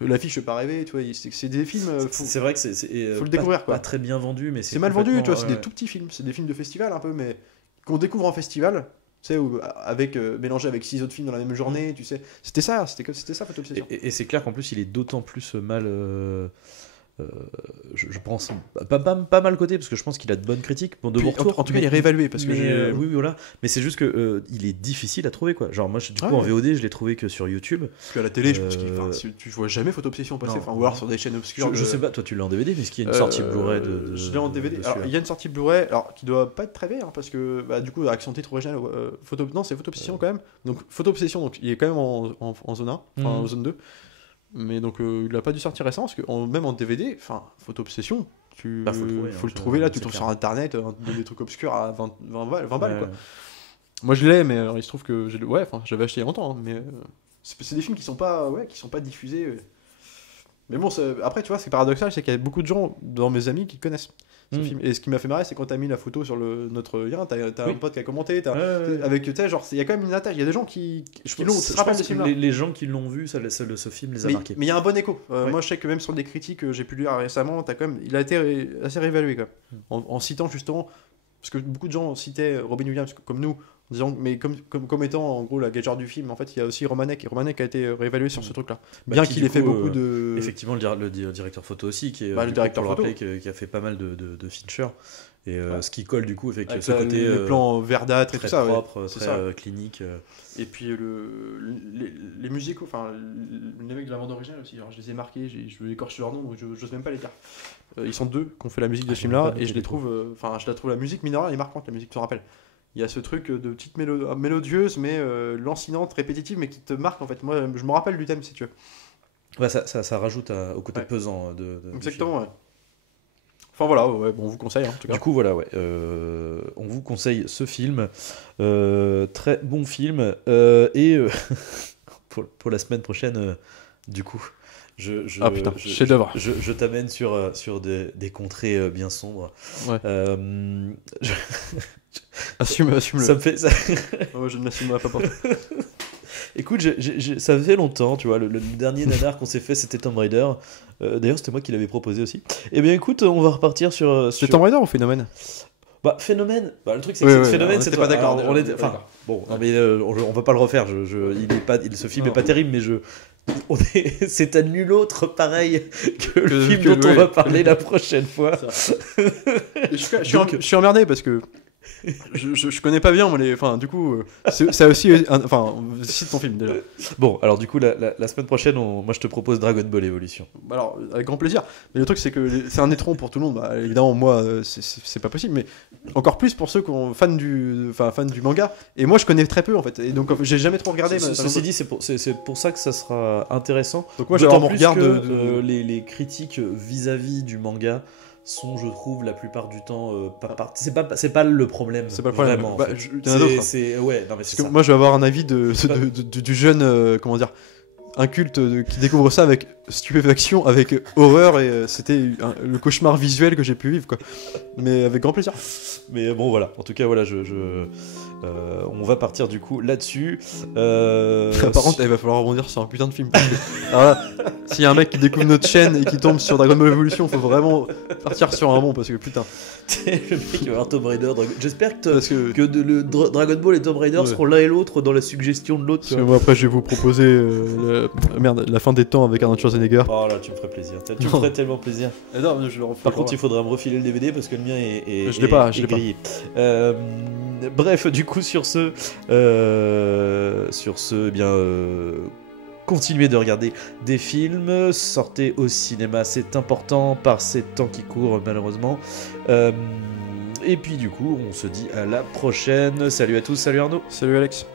L'affiche, je peux pas rêver, tu vois, c'est des films. C'est vrai que faut le découvrir, quoi. Pas très bien vendu, mais c'est mal vendu, tu vois, c'est des tout petits films, c'est des films de festival un peu, mais qu'on découvre en festival. Tu sais, avec, mélangé avec 6 autres films dans la même journée, tu sais. C'était ça, Photo Obsession. Et c'est clair qu'en plus, il est d'autant plus mal. Je pense pas mal coté parce que je pense qu'il a de bonnes critiques de bon retour. En tout cas, il est réévalué parce que oui, voilà. Mais c'est juste que il est difficile à trouver, quoi. Genre moi, du coup, en VOD, je l'ai trouvé que sur YouTube. Parce qu'à la télé, je pense tu vois jamais Photo Obsession passer, ou alors sur des chaînes obscures. Je sais pas. Toi, tu l'as en DVD, mais est-ce qu'il y a une sortie Blu-ray Je l'ai en DVD. Alors, il y a une sortie Blu-ray, alors qui doit pas être très vieille, parce que du coup, avec son titre original, c'est Photo Obsession quand même. Donc Photo Obsession, donc il est quand même en zone 1, enfin en zone 2. Mais donc il a pas dû sortir récemment parce que même en DVD, enfin Photo Obsession, faut le trouver là, tu trouves sur internet des trucs obscurs à 20 balles quoi. Moi je l'ai, mais il se trouve que j'avais acheté il y a longtemps, hein, mais c'est des films qui sont pas diffusés. Mais bon, après tu vois, c'est paradoxal, c'est qu'il y a beaucoup de gens dans mes amis qui connaissent ce film. Et ce qui m'a fait marrer, c'est quand t'as mis la photo sur notre lien, t'as un pote qui a commenté, avec, tu sais, genre, il y a quand même une attache, il y a des gens qui se rappellent de ce film-là. Les gens qui l'ont vu, ce film les a marqués. Mais il y a un bon écho. Moi, je sais que même sur des critiques que j'ai pu lire récemment, il a été assez réévalué, quand même. En citant justement, parce que beaucoup de gens citaient Robin Williams comme nous, en disant, mais comme étant en gros la gageure du film. En fait, il y a aussi Romanek, et Romanek a été réévalué sur ce truc-là. Bien qu'il ait fait beaucoup de. Effectivement, le directeur photo aussi, qui est le directeur photo, qui a fait pas mal de Fincher. Et ce qui colle du coup, effectivement, ce côté le plan verdâtre et tout ça, propre, très clinique. Et puis les musiques, enfin les mecs de la bande originale aussi. Alors je les ai marqués, je écorche leur nom, donc j'ose même pas les dire. Ils sont 2 qui ont fait la musique de ce film-là, et je les trouve, je la trouve la musique minérale est marquante, la musique, tu te rappelles. Il y a ce truc de petite mélodieuse, mais lancinante, répétitive, mais qui te marque en fait. Moi, je me rappelle du thème si tu veux. Ouais, ça rajoute au côté pesant de exactement, ouais. Enfin voilà, bon, on vous conseille, hein, en tout cas. Du coup, voilà, on vous conseille ce film. Très bon film. Et pour la semaine prochaine, du coup, chef-d'œuvre. Je t'amène sur des contrées bien sombres. Ouais. Assume-le. Ça me fait ça. Ouais, je ne m'assumerai pas. Écoute, ça fait longtemps, tu vois, le dernier nanar qu'on s'est fait, c'était Tomb Raider. D'ailleurs, c'était moi qui l'avais proposé aussi. Eh bien, écoute, on va repartir sur... C'est Tomb Raider ou Phénomène ? Phénomène. Le truc, c'est que Phénomène, c'est pas d'accord. Bon, non, mais on va pas le refaire. Ce film est pas terrible, mais c'est à nul autre pareil que le film dont on va parler la prochaine fois. Je suis emmerdé parce que je connais pas bien, du coup, c'est aussi, cite ton film déjà. Bon, alors du coup, la semaine prochaine, moi je te propose Dragon Ball Evolution. Alors, avec grand plaisir. Mais le truc, c'est que c'est un étron pour tout le monde. Évidemment, moi, c'est pas possible, mais encore plus pour ceux qui sont fans du manga. Et moi, je connais très peu en fait. Et donc, j'ai jamais trop regardé. Ceci dit, c'est pour ça que ça sera intéressant. Donc, moi, j'ai vraiment regardé les critiques vis-à-vis du manga sont, je trouve, la plupart du temps c'est pas le problème. C'est pas le problème. Vraiment, il y en a d'autres. Parce que moi, je vais avoir un avis du jeune, comment dire, inculte qui découvre ça avec stupéfaction, avec horreur, et c'était le cauchemar visuel que j'ai pu vivre, quoi. Mais avec grand plaisir. Mais bon, voilà. En tout cas, voilà, on va partir du coup là-dessus. Par contre, il va falloir rebondir sur un putain de film. Alors là, s'il y a un mec qui découvre notre chaîne et qui tombe sur Dragon Ball Evolution, faut vraiment partir sur un bon, parce que putain. Le mec qui va voir Tomb Raider. J'espère que Dragon Ball et Tomb Raider seront l'un et l'autre dans la suggestion de l'autre. Parce que moi, après, je vais vous proposer la fin des temps avec Arnold Schwarzenegger. Oh là, tu me ferais plaisir. Tu me ferais tellement plaisir. Non, par contre, il faudra me refiler le DVD parce que le mien est je l'ai pas. grillé. Bref, du coup, sur ce, eh bien, continuez de regarder des films, sortez au cinéma, c'est important par ces temps qui courent malheureusement. Et puis du coup, on se dit à la prochaine. Salut à tous, salut Arnaud. Salut Alex.